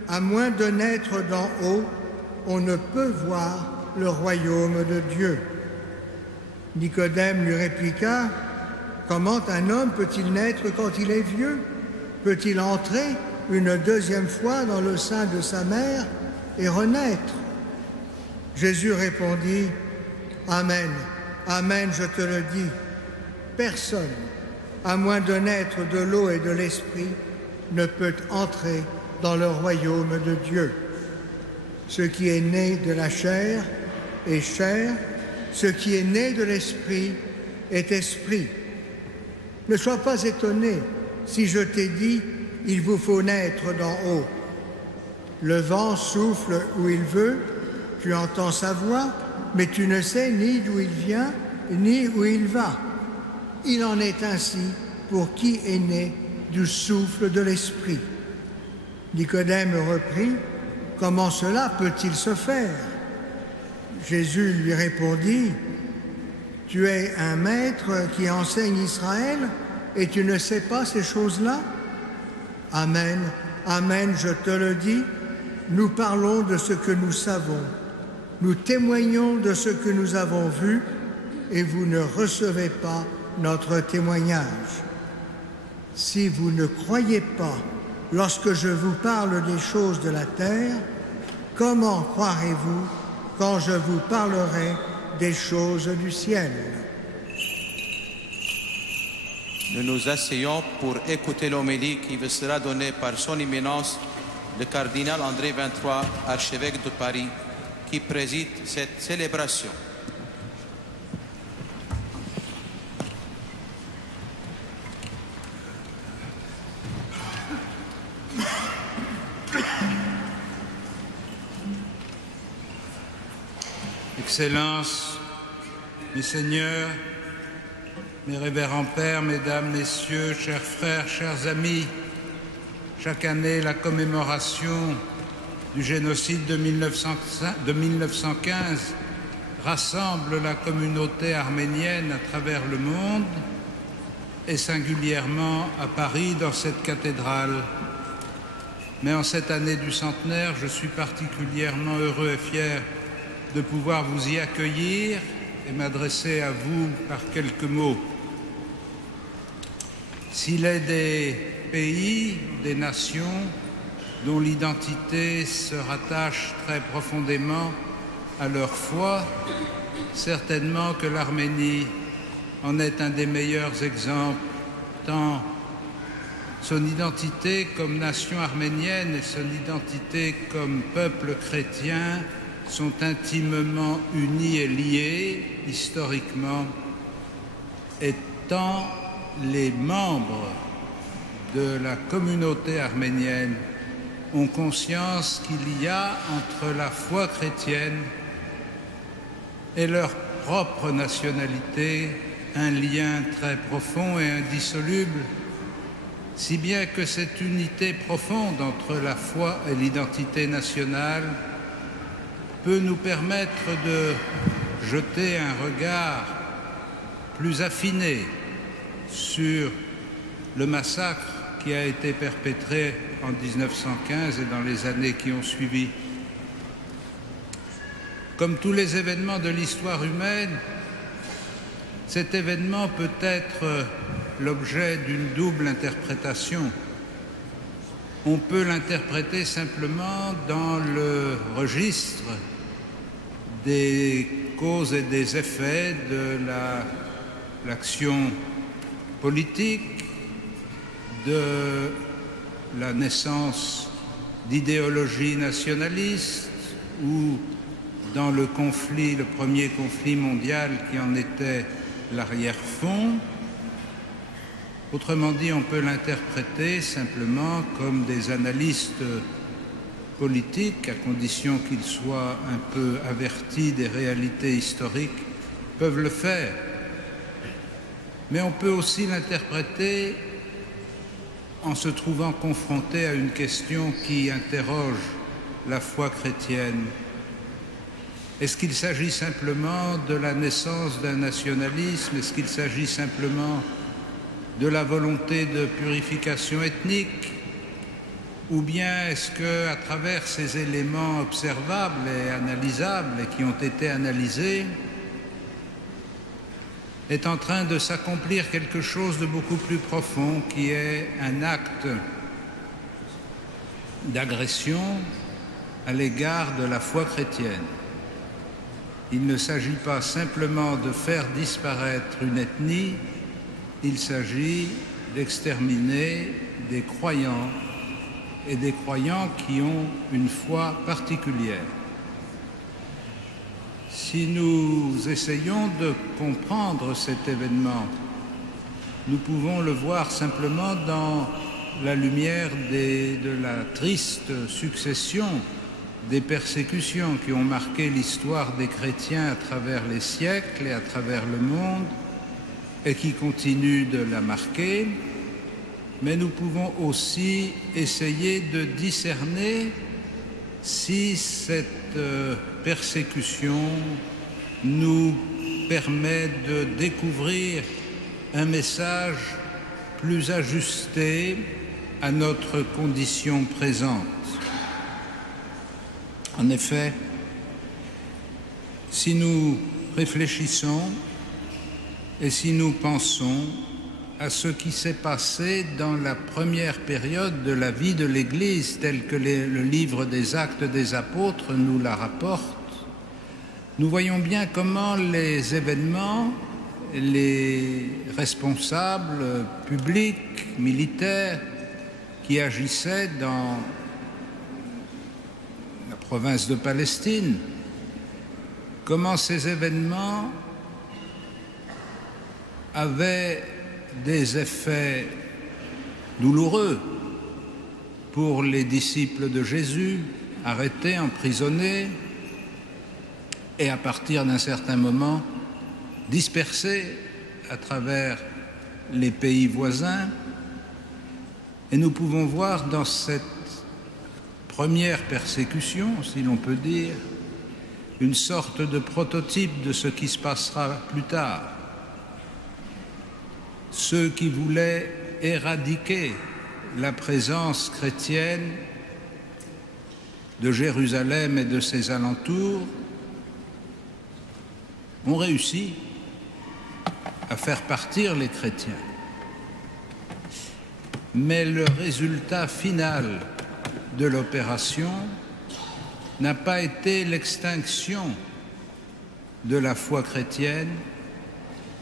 à moins de naître d'en haut, on ne peut voir le royaume de Dieu. » Nicodème lui répliqua, « Comment un homme peut-il naître quand il est vieux? Peut-il entrer une deuxième fois dans le sein de sa mère et renaître? » Jésus répondit, « Amen, Amen, je te le dis, personne, à moins de naître de l'eau et de l'esprit, ne peut entrer dans le royaume de Dieu. Ce qui est né de la chair est chair, ce qui est né de l'esprit est esprit. Ne sois pas étonné si je t'ai dit, il vous faut naître d'en haut. Le vent souffle où il veut, tu entends sa voix, mais tu ne sais ni d'où il vient, ni où il va. Il en est ainsi pour qui est né du souffle de l'esprit. » Nicodème reprit, « Comment cela peut-il se faire ?» Jésus lui répondit, « Tu es un maître qui enseigne Israël et tu ne sais pas ces choses-là? Amen, Amen, je te le dis, nous parlons de ce que nous savons, nous témoignons de ce que nous avons vu et vous ne recevez pas notre témoignage. Si vous ne croyez pas lorsque je vous parle des choses de la terre, comment croirez-vous quand je vous parlerai des choses du ciel? » Nous nous asseyons pour écouter l'homélie qui vous sera donnée par son éminence, le cardinal André XXIII, archevêque de Paris, qui préside cette célébration. Excellences, mes seigneurs, mes révérends pères, mesdames, messieurs, chers frères, chers amis, chaque année, la commémoration du génocide de 1915 rassemble la communauté arménienne à travers le monde et singulièrement à Paris dans cette cathédrale. Mais en cette année du centenaire, je suis particulièrement heureux et fier de pouvoir vous y accueillir et m'adresser à vous par quelques mots. S'il est des pays, des nations dont l'identité se rattache très profondément à leur foi, certainement que l'Arménie en est un des meilleurs exemples, tant son identité comme nation arménienne et son identité comme peuple chrétien sont intimement unis et liés historiquement, étant les membres de la communauté arménienne ont conscience qu'il y a entre la foi chrétienne et leur propre nationalité un lien très profond et indissoluble, si bien que cette unité profonde entre la foi et l'identité nationale peut nous permettre de jeter un regard plus affiné sur le massacre qui a été perpétré en 1915 et dans les années qui ont suivi. Comme tous les événements de l'histoire humaine, cet événement peut être l'objet d'une double interprétation. On peut l'interpréter simplement dans le registre des causes et des effets de l'action politique, de la naissance d'idéologies nationalistes ou dans le conflit, le premier conflit mondial qui en était l'arrière-fond. Autrement dit, on peut l'interpréter simplement comme des analystes politiques, à condition qu'ils soient un peu avertis des réalités historiques, peuvent le faire. Mais on peut aussi l'interpréter en se trouvant confronté à une question qui interroge la foi chrétienne. Est-ce qu'il s'agit simplement de la naissance d'un nationalisme? Est-ce qu'il s'agit simplement de la volonté de purification ethnique? Ou bien est-ce qu'à travers ces éléments observables et analysables et qui ont été analysés, est en train de s'accomplir quelque chose de beaucoup plus profond, qui est un acte d'agression à l'égard de la foi chrétienne? Il ne s'agit pas simplement de faire disparaître une ethnie, il s'agit d'exterminer des croyants et des croyants qui ont une foi particulière. Si nous essayons de comprendre cet événement, nous pouvons le voir simplement dans la lumière de la triste succession des persécutions qui ont marqué l'histoire des chrétiens à travers les siècles et à travers le monde et qui continuent de la marquer. Mais nous pouvons aussi essayer de discerner si cette persécution nous permet de découvrir un message plus ajusté à notre condition présente. En effet, si nous réfléchissons et si nous pensons à ce qui s'est passé dans la première période de la vie de l'Église, tel que le livre des Actes des Apôtres nous la rapporte, nous voyons bien comment les événements, les responsables publics, militaires, qui agissaient dans la province de Palestine, comment ces événements avaient des effets douloureux pour les disciples de Jésus, arrêtés, emprisonnés, et à partir d'un certain moment, dispersés à travers les pays voisins. Et nous pouvons voir dans cette première persécution, si l'on peut dire, une sorte de prototype de ce qui se passera plus tard. Ceux qui voulaient éradiquer la présence chrétienne de Jérusalem et de ses alentours ont réussi à faire partir les chrétiens. Mais le résultat final de l'opération n'a pas été l'extinction de la foi chrétienne,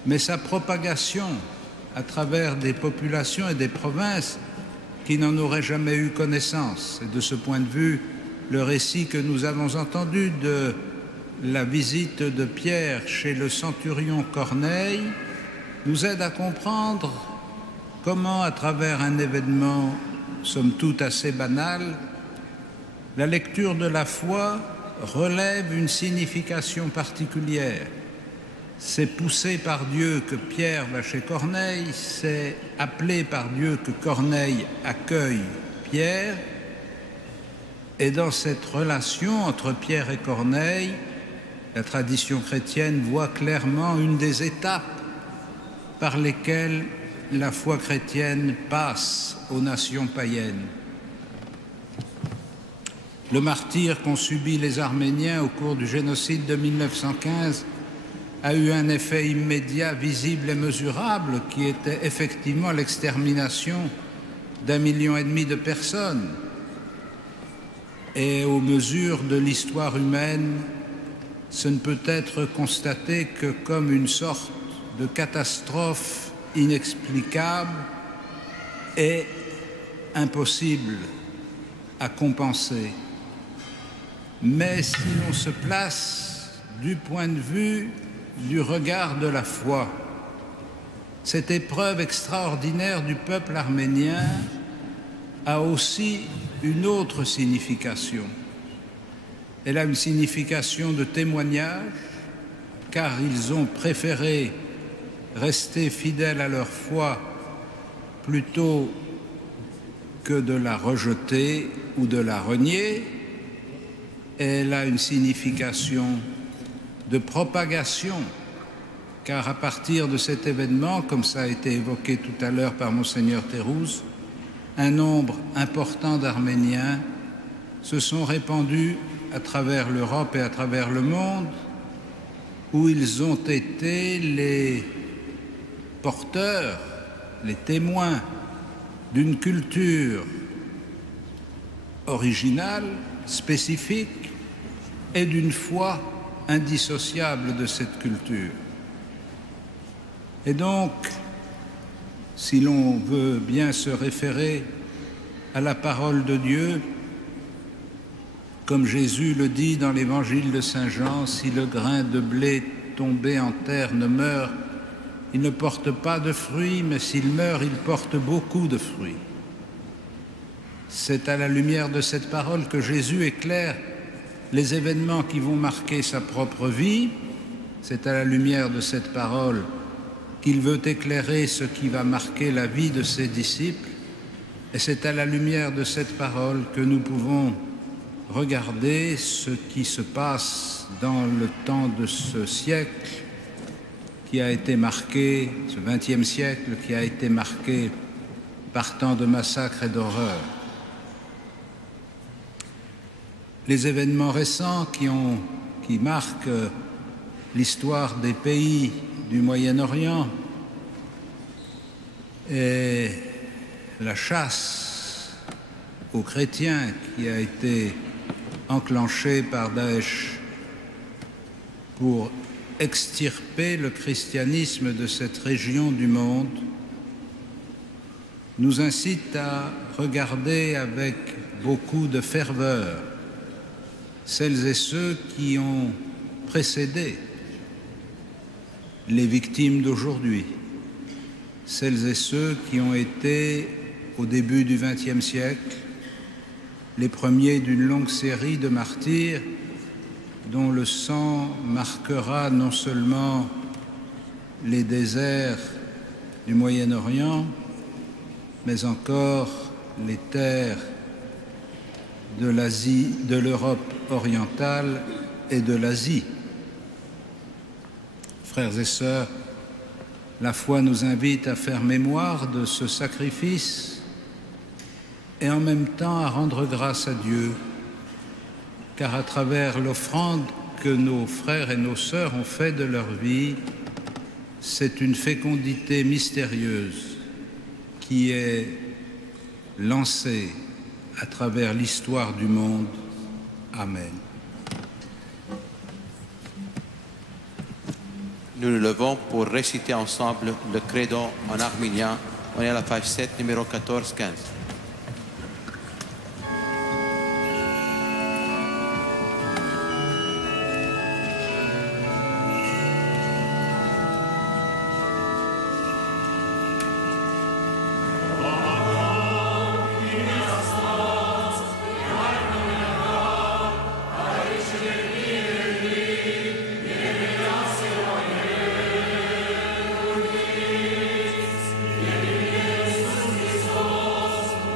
mais sa propagation à travers des populations et des provinces qui n'en auraient jamais eu connaissance. Et de ce point de vue, le récit que nous avons entendu de la visite de Pierre chez le centurion Corneille nous aide à comprendre comment, à travers un événement somme toute assez banal, la lecture de la foi relève une signification particulière. C'est poussé par Dieu que Pierre va chez Corneille, c'est appelé par Dieu que Corneille accueille Pierre, et dans cette relation entre Pierre et Corneille, la tradition chrétienne voit clairement une des étapes par lesquelles la foi chrétienne passe aux nations païennes. Le martyre qu'ont subi les Arméniens au cours du génocide de 1915 a eu un effet immédiat, visible et mesurable, qui était effectivement l'extermination d'1,5 million de personnes. Et aux mesures de l'histoire humaine, ce ne peut être constaté que comme une sorte de catastrophe inexplicable et impossible à compenser. Mais si l'on se place du point de vue du regard de la foi, cette épreuve extraordinaire du peuple arménien a aussi une autre signification. Elle a une signification de témoignage, car ils ont préféré rester fidèles à leur foi plutôt que de la rejeter ou de la renier. Elle a une signification de propagation, car à partir de cet événement, comme ça a été évoqué tout à l'heure par Monseigneur Terrouz, un nombre important d'Arméniens se sont répandus à travers l'Europe et à travers le monde, où ils ont été les porteurs, les témoins d'une culture originale, spécifique, et d'une foi indissociable de cette culture. Et donc, si l'on veut bien se référer à la parole de Dieu, comme Jésus le dit dans l'évangile de Saint Jean, si le grain de blé tombé en terre ne meurt, il ne porte pas de fruits, mais s'il meurt, il porte beaucoup de fruits. C'est à la lumière de cette parole que Jésus éclaire les événements qui vont marquer sa propre vie. C'est à la lumière de cette parole qu'il veut éclairer ce qui va marquer la vie de ses disciples. Et c'est à la lumière de cette parole que nous pouvons regarder ce qui se passe dans le temps de ce siècle qui a été marqué, ce XXe siècle qui a été marqué par tant de massacres et d'horreurs. Les événements récents qui marquent l'histoire des pays du Moyen-Orient et la chasse aux chrétiens qui a été enclenchée par Daesh pour extirper le christianisme de cette région du monde nous incite à regarder avec beaucoup de ferveur celles et ceux qui ont précédé les victimes d'aujourd'hui, celles et ceux qui ont été au début du XXe siècle les premiers d'une longue série de martyrs dont le sang marquera non seulement les déserts du Moyen-Orient, mais encore les terres de l'Asie, de l'Europe orientale et de l'Asie. Frères et sœurs, la foi nous invite à faire mémoire de ce sacrifice et en même temps à rendre grâce à Dieu, car à travers l'offrande que nos frères et nos sœurs ont fait de leur vie, c'est une fécondité mystérieuse qui est lancée à travers l'histoire du monde. Amen. Nous nous levons pour réciter ensemble le credo en arménien. On est à la page 7, numéro 14-15. Christus,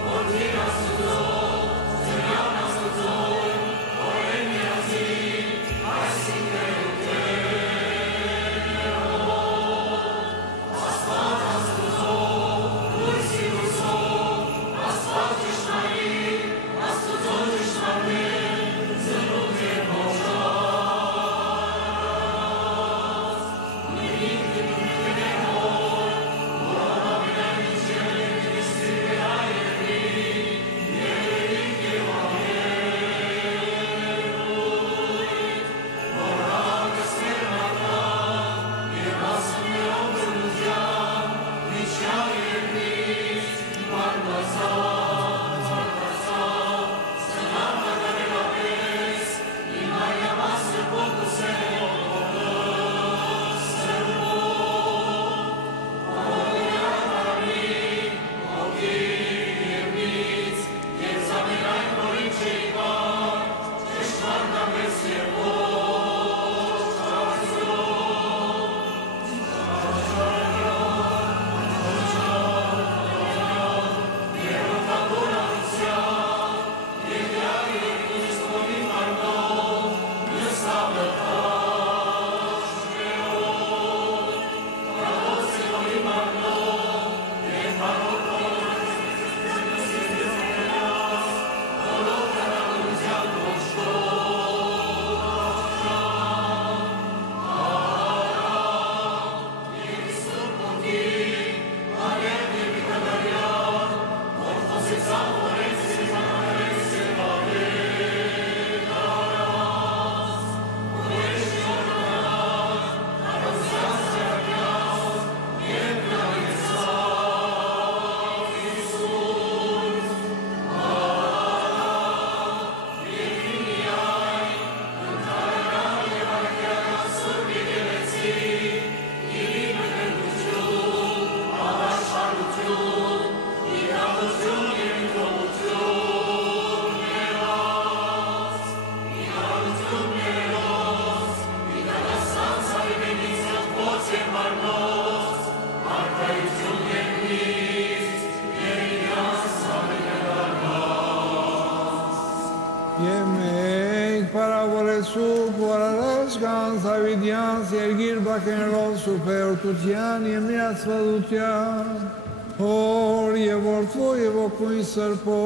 rock and roll super tutjan jemi asfalutjan Por je vortvoje vokuj sërpo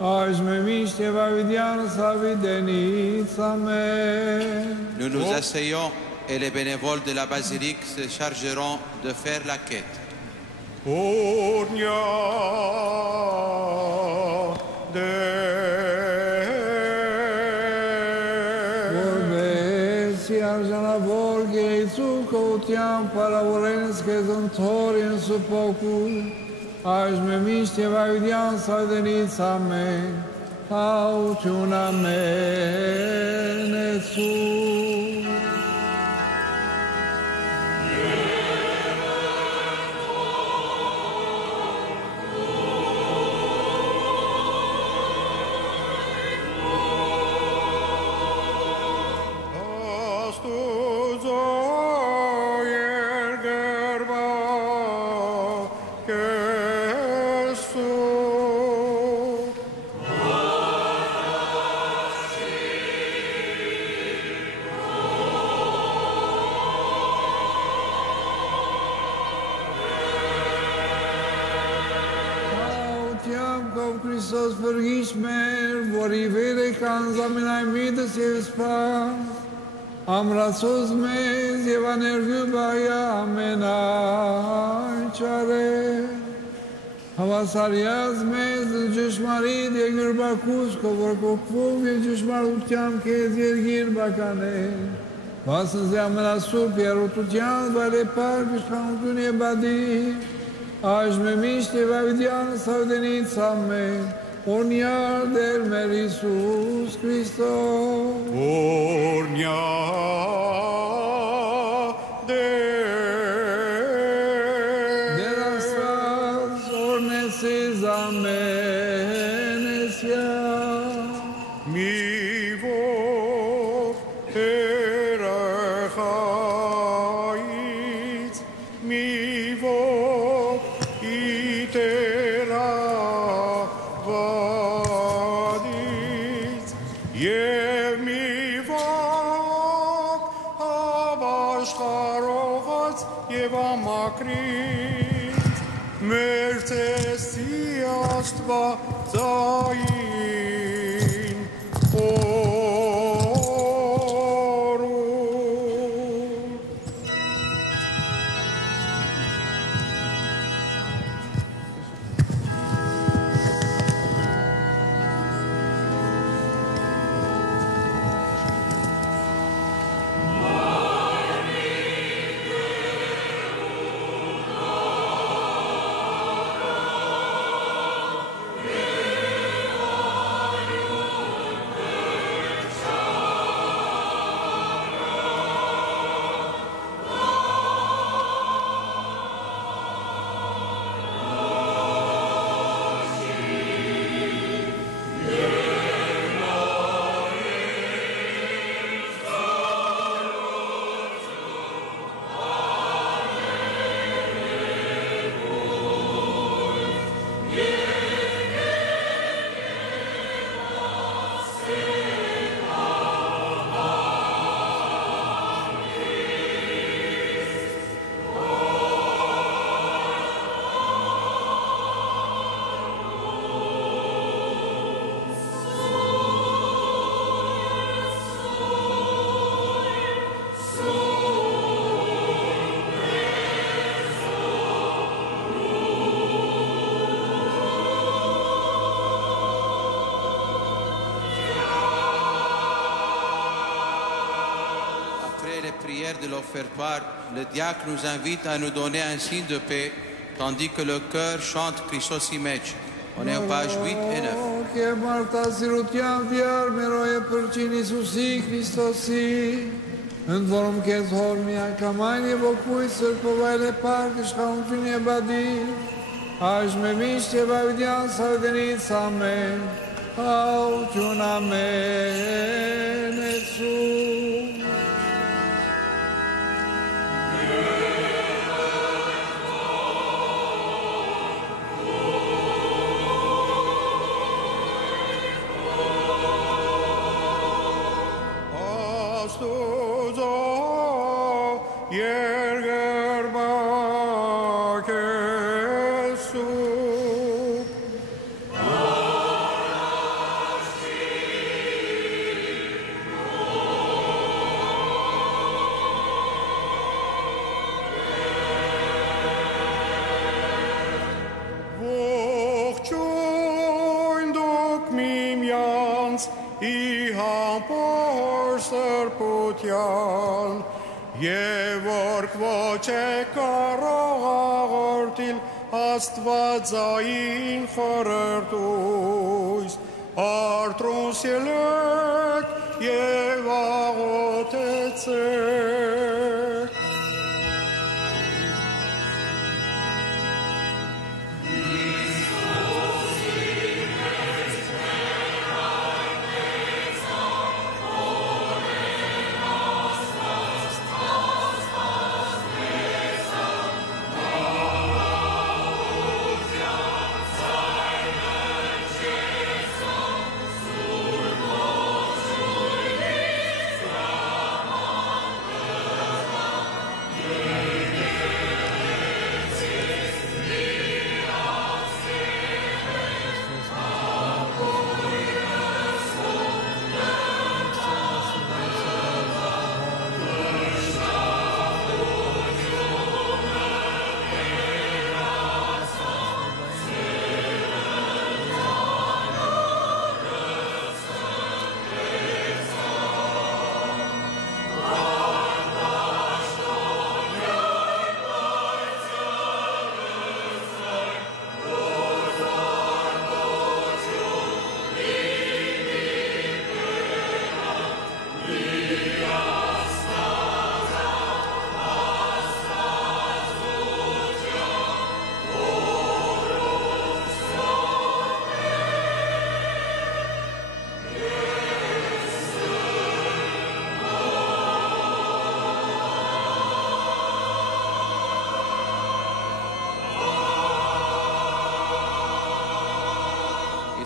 Аж me mishte vavidian savidenit amen. Nous nous asseyons et les bénévoles de la basilique se chargeront de faire la quête. Urnia Vorbesi arjana volge Itzukotjan paravorenske zontorien su pokul Аж me mishte vavidian savidenit amen. Autiun amen etsu. Hristos përgjishmer, vori vere kanë zaminaj mitës je spas, am rasos mez, je vanergë baja amenaj qare. Havasarjaz mez, në gjëshmarit je gërbakus, kovër kokfum, je gjëshmarut qam kez jergir bakane. Vasën zë amenasur, pjerutut janë, vale par, pishkanutun je badir. Аж me mishte vavidian savidenit amen. Ornia del mer Iisus Hristos. Ornia de las stras ornesis amen esia. Mi vo erachait, mi vo De l'offertoire, le diacre nous invite à nous donner un signe de paix, tandis que le chœur chante Christos image. On est aux pages 8 et 9. Che Marta sirutiam diar meroje përqin Isusi Kristosi. Në formë këtë hormja kamajnë vokuj sër povajle parkë shkaun të një badir. Až me mishtë vavidian savidenit amen. Au t'jun amen etsu. ի համբոր սրբության, և որ ոչ է կարող աղորդիլ աստվածային խորհրդույս, արթրուն սիլեք և աղոթեցեք։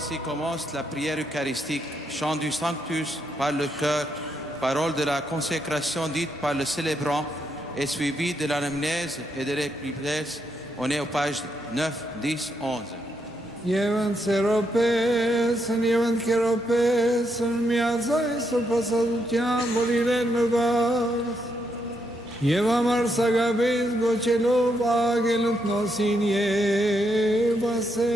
Ici commence la prière eucharistique, chant du Sanctus par le chœur, parole de la consécration dite par le célébrant et suivie de l'anamnèse et de l'épiclèse. On est aux pages 9, 10, 11. Jevën seropesën, jevën keropesën, mjazaj së pasadutjan, boliren në gaz. Jeva marsa gabez, goqelov, agelut nosin, jeva se.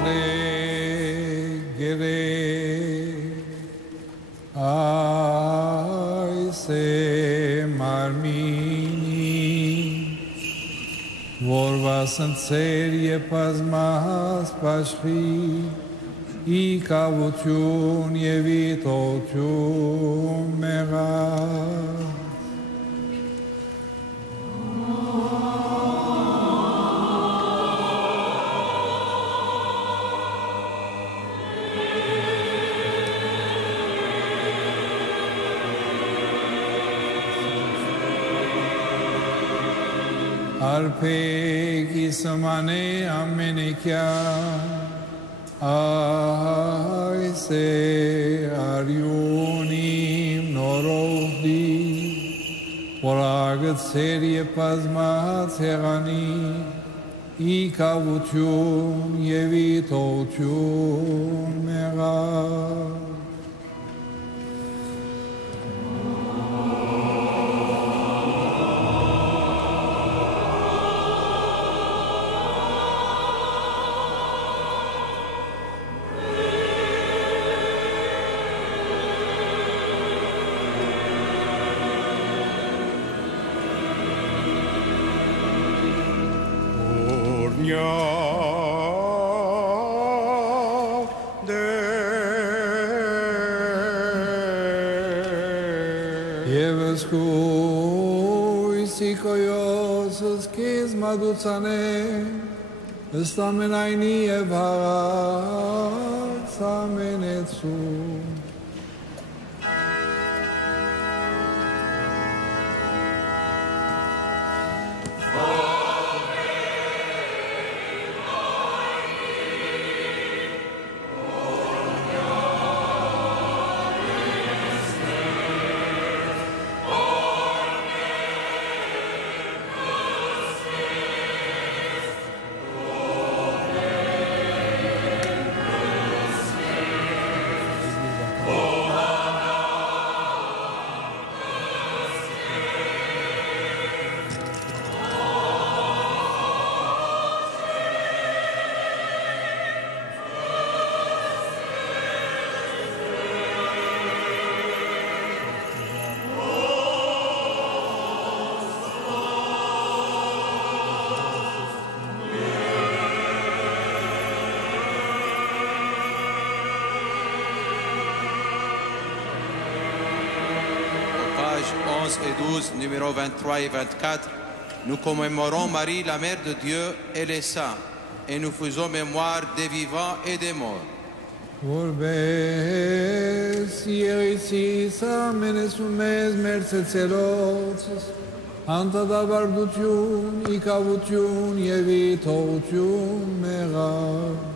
alegre. Ai se marmini, vorba sunt serie pasmas pașri, I cavuciun evitociun mera. Arpeghi samane amenekia, ai se ariunim norovdi, poragăt serie pasmat serani, I cavuciun evitociun mera. Maduțane, stamenaini evharat samenetsu. Et 12, numéros 23 et 24, nous commémorons Marie, la Mère de Dieu et les saints, et nous faisons mémoire des vivants et des morts. Vorbesc ieris amenesumez mercețeloțes, anta da barduciun, I cavuciun, evitociun meras.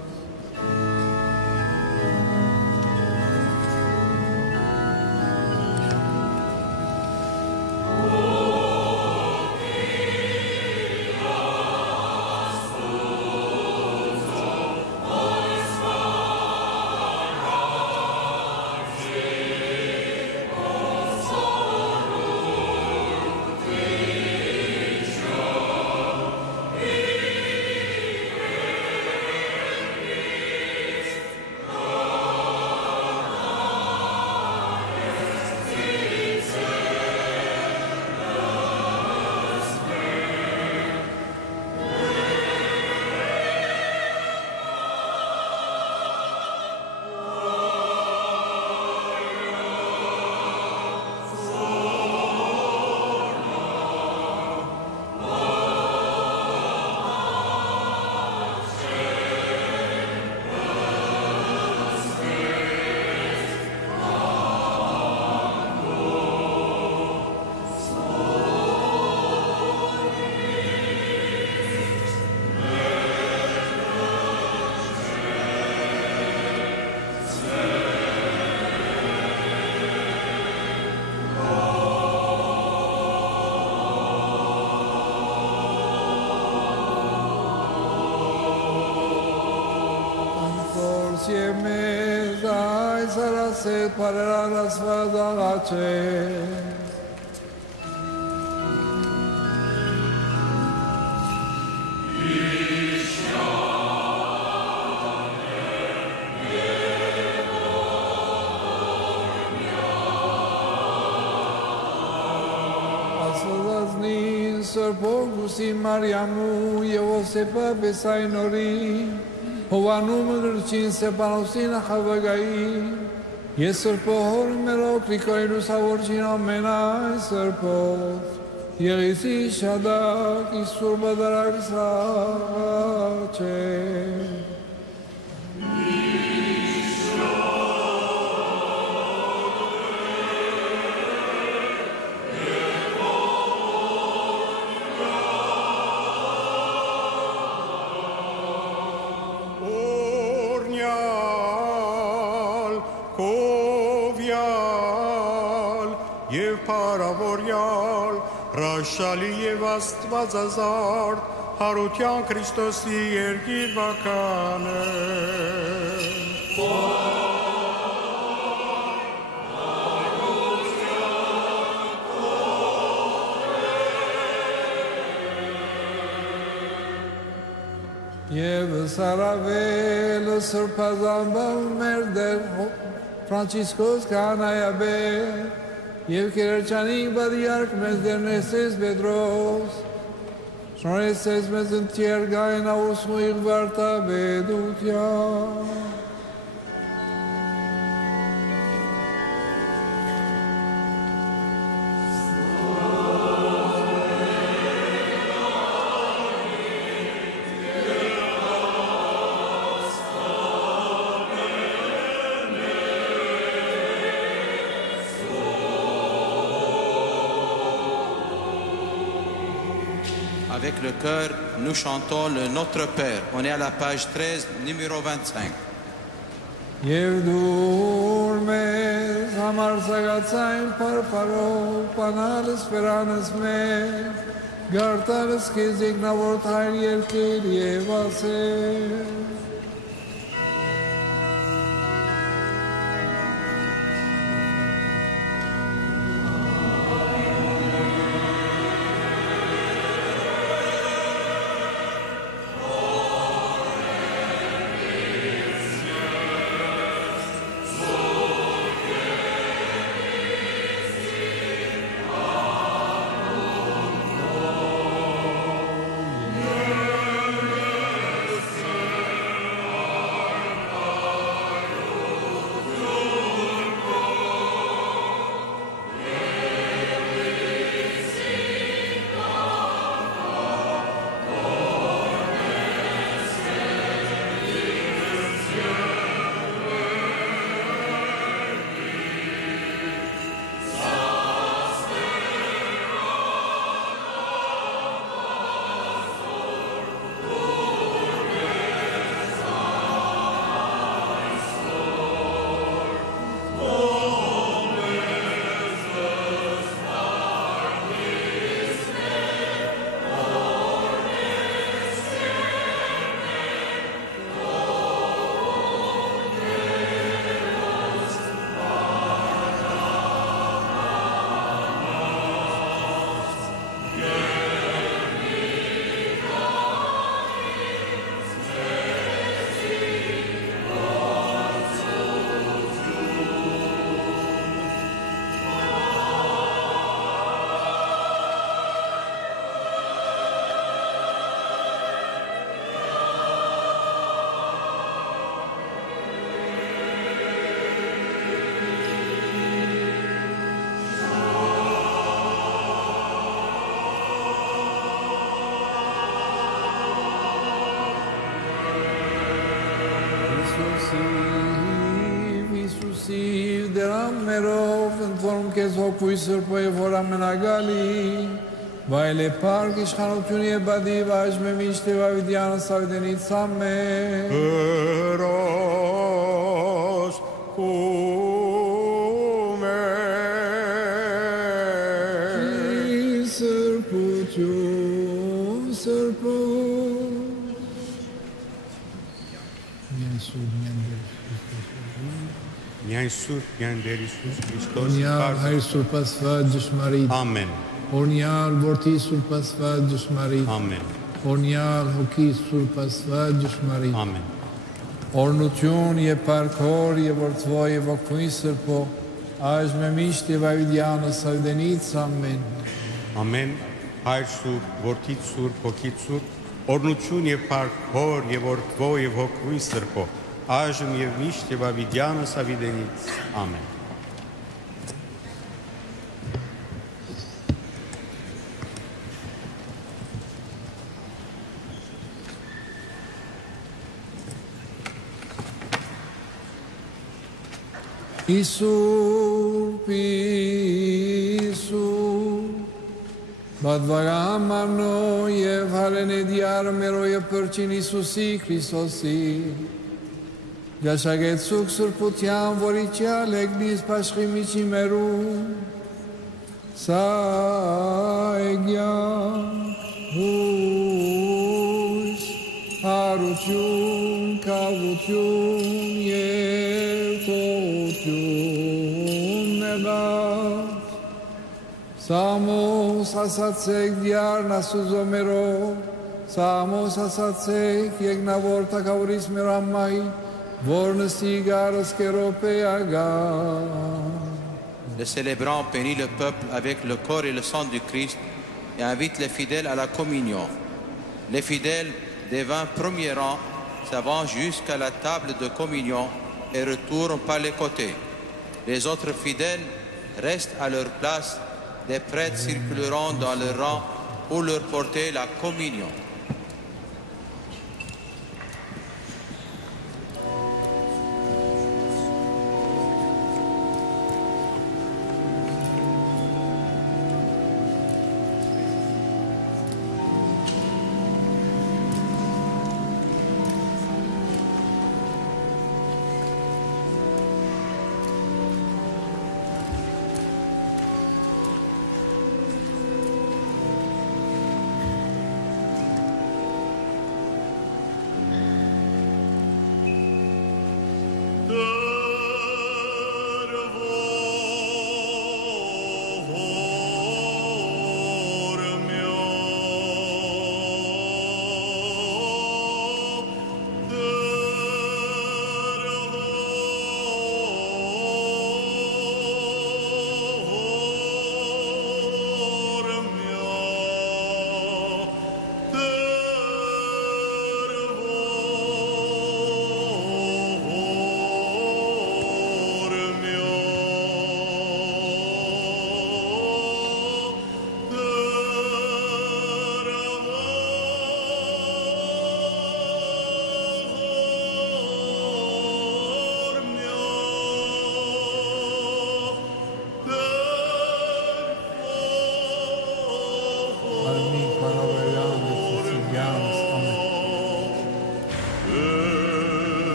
Siemez, ai saraset, parera la svadalace. Sërpogusi Mariamu, Jevosepa Besainori, Hovanumë gërqin se panosina Havagai, Jesërpohor Merok Rikojru Savorqina Menaj Sërpoh, Jegisi Shadak Isur Badarak Sache. Ռաշալի և աստվածազարդ, հարության Քրիստոսի երկիր բականը։ Եվս առավելը սրպազամբալ մեր դեր Ֆրանցիսկոս Կանայաբեր, Եվ կերրջանիկ բադիարկ մեզ դերնեսես Պետրոս, շնորհեցես մեզ ընթիերգային ավուսմու իղվարտա բեդության։ Avec le cœur, nous chantons le Notre Père. On est à la page 13, numéro 25. Եվ դուր մեզ համար սագացայն պարպարով, պանալս պերանս մեր, գարտարս կեզ եկնավոր թայր երկիր և ասեր։ Iisusiv deram merov ընթորում քեզ հոգուի սրբո եւ հորամենագալի վայլե park իշխանություն եւ բադիվ այժմ միշտ եւ ավիդյանը սավդենից ամեն Հրոս կումեր Սրբություն սրբություն Միայն Սուրբ Գանդեր Իսուս Քրիստոս Օրնյալ Հայր Սուրբասված Ճշմարիտ Ամեն Օրնյալ Որդի Սուրբասված Ճշմարիտ Ամեն Օրնյալ Հոգի Սուրբասված Ճշմարիտ Ամեն Օրնություն եւ Փառքոր եւ Որդվո եւ Ոգուի Սրբո այժմ միշտ եւ ավիդյանը սավդենից ամեն Ամեն Հայր Սուրբ, Որդի Սուրբ, Հոգի Սուրբ, օրնություն եւ փառք Հոր եւ Որդվո եւ Հոգու Սրբո, այժմ եւ միշտ եւ ավիդյանս ավիդենից։ Ամեն։ Isur, Isur, Badvaram Arno Yev Halenediar Meroye Percin Isusi Christosi, Jashaget Suk Surputiam Voricia Legnis Paschimici Meru, Saegyan, Hus, Harutyun, Kavutyun, Samos asatsek diar nasuzomero, Samos asatsek yegnavor takauris meramai, vornesigaros keropeaga. Le célébrant bénit le peuple avec le corps et le sang du Christ et invite les fidèles à la communion. Les fidèles des 20 premiers rangs s'avancent jusqu'à la table de communion et retournent par les côtés. Les autres fidèles restent à leur place. Les prêtres circuleront dans leur rang pour leur porter la communion.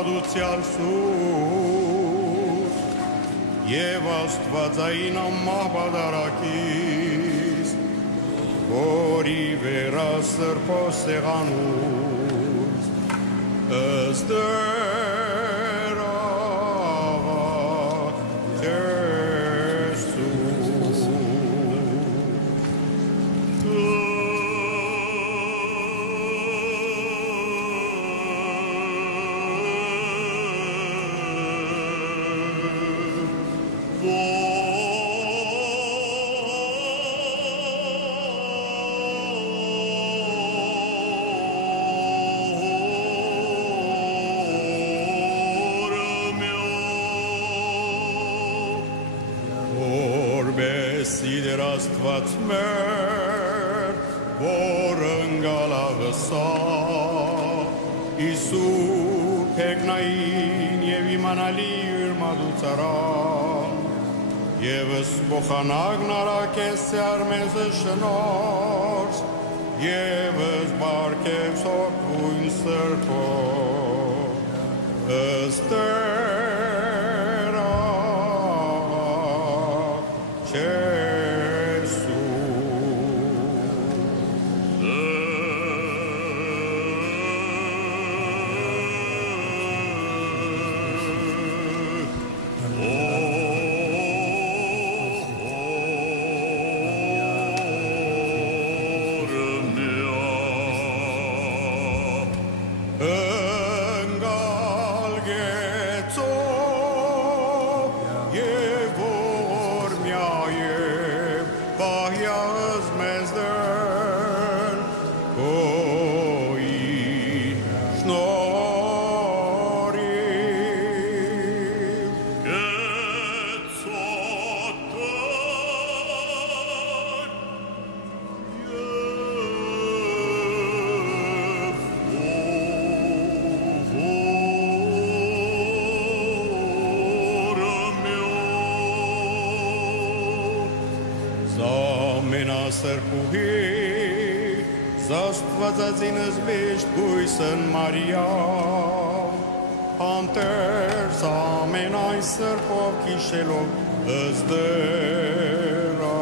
մատուցյալ սուրբ և աստվածային ամմահ բադարակից, որի վերա սրբո սեղանուց, ըստ Սիդեր աստված մեր, որ ընգալավսա, Իսուր հեգնային և իմանալի ուրմադուցարան, Եվս բոխանագն արակես է արմեզը շնորս, Եվս բարկև սոքույն սրպո, ըստերա Սրբուհի, զաստվածածինս վիշտ գույսն Մարիամ, անտերս ամեն այն սրբով կիշելով ըստերա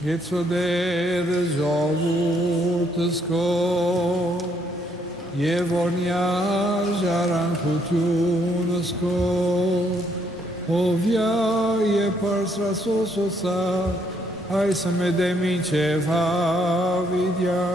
Գեցոդեր ժողովուրդս քո եւ օրնյա ժառանգությունս քո Ovia e părsra sososa, hai să medem ceva vidia.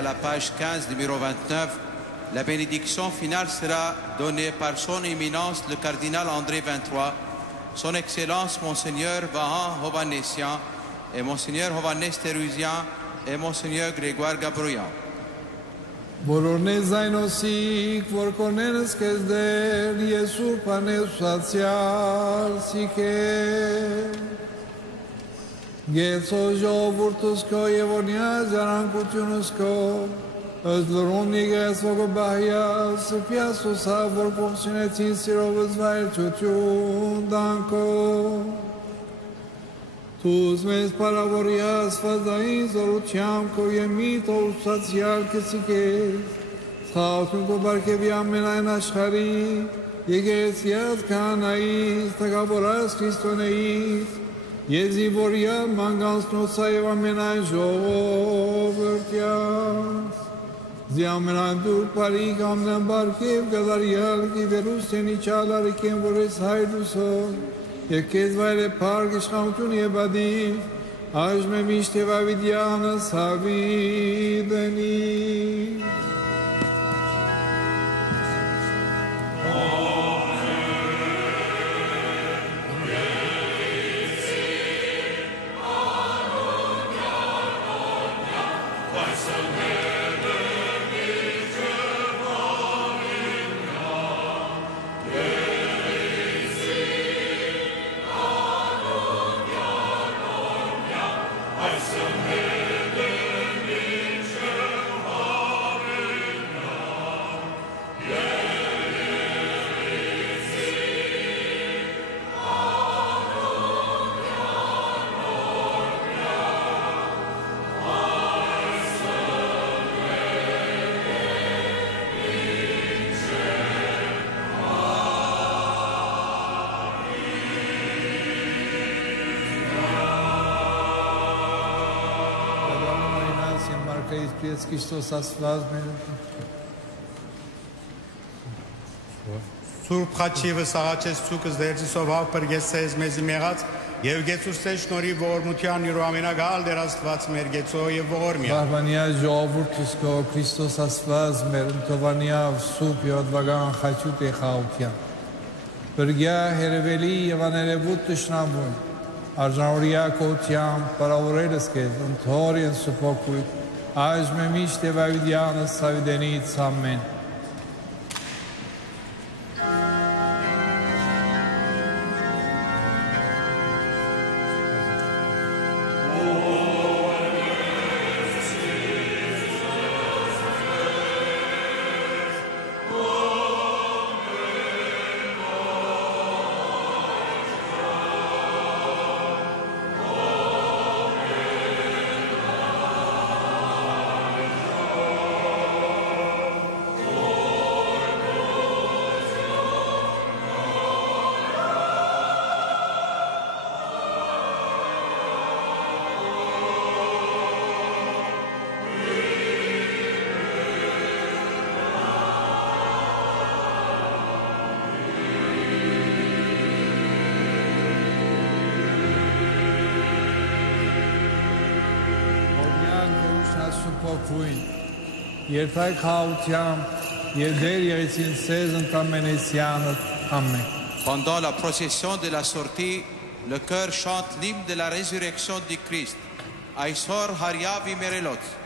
À la page 15, numéro 29, la bénédiction finale sera donnée par son éminence le cardinal André 23, son excellence Monseigneur Vahan Hovanessian et Monseigneur Hovannes Teruzyan et Monseigneur Grégoire Gabrouyan. Բոլորնե զայնոսիկ, որ կոնենս կեզ դեր, եսուր պանես սացյալ սիքեր, Գեցո ժողովուրդս քո եւ օրնյա ժառանգությունս քո, ըստ լրում նիգես ոգո բահյա, սպյասուսա, որ կողցինեցին սիրովս վայրչություն դանքո, Թուզ մեզ պարավորյա սվազային զորությամբ քո եմիտ ուսացյալ կսիկես, Սխաղություն քո բարգևի ամենայն աշխարհի, եկեղեցիած քահանայից, թագավորած քրիստոնեից, Եզիվորյա մանգանցնոցա և ամենայն ժողովրդյաց, Զի ամենայն դուր պարիք ամնան բարգև գադարյալ կիվերուս են իչալ արիքեն որես հայրուսով, Եվ կեզ վայր է պարգ իշխանություն և բադիվ, Աժմ է միշտ և ավիդյանս հավիդենի. Քրիստոս Աստված մեր Սուրբ խաչիվս աղաչես ցուկս դերձիսով հավ պրգեսես մեզի մեղած և գեցուստե շնորի ողորմության իրու ամենագալ դեր Աստված մեր գեցո և ողորմյա Բահբանյա ժողովուրդս քո Քրիստոս Աստված մեր ընթովանյավ սուրբ և ադվագան խաչուտ է խաղության Բրգյա հերևելի և աներևուտ տշնամուն Արժանորյա կողությամբ պարավորելս կեզ ընթոր են սպոքույտ Աժme mishte vavidianës sa videnit, amen. Երթայք հաությամբ, և դեր եղեցին սեզն տամենեսյանët, ամեն։ Pendant la procession de la sortie, le chœur chante l'hymne de la résurrection du Christ. Aïsor Hariavi Merelot.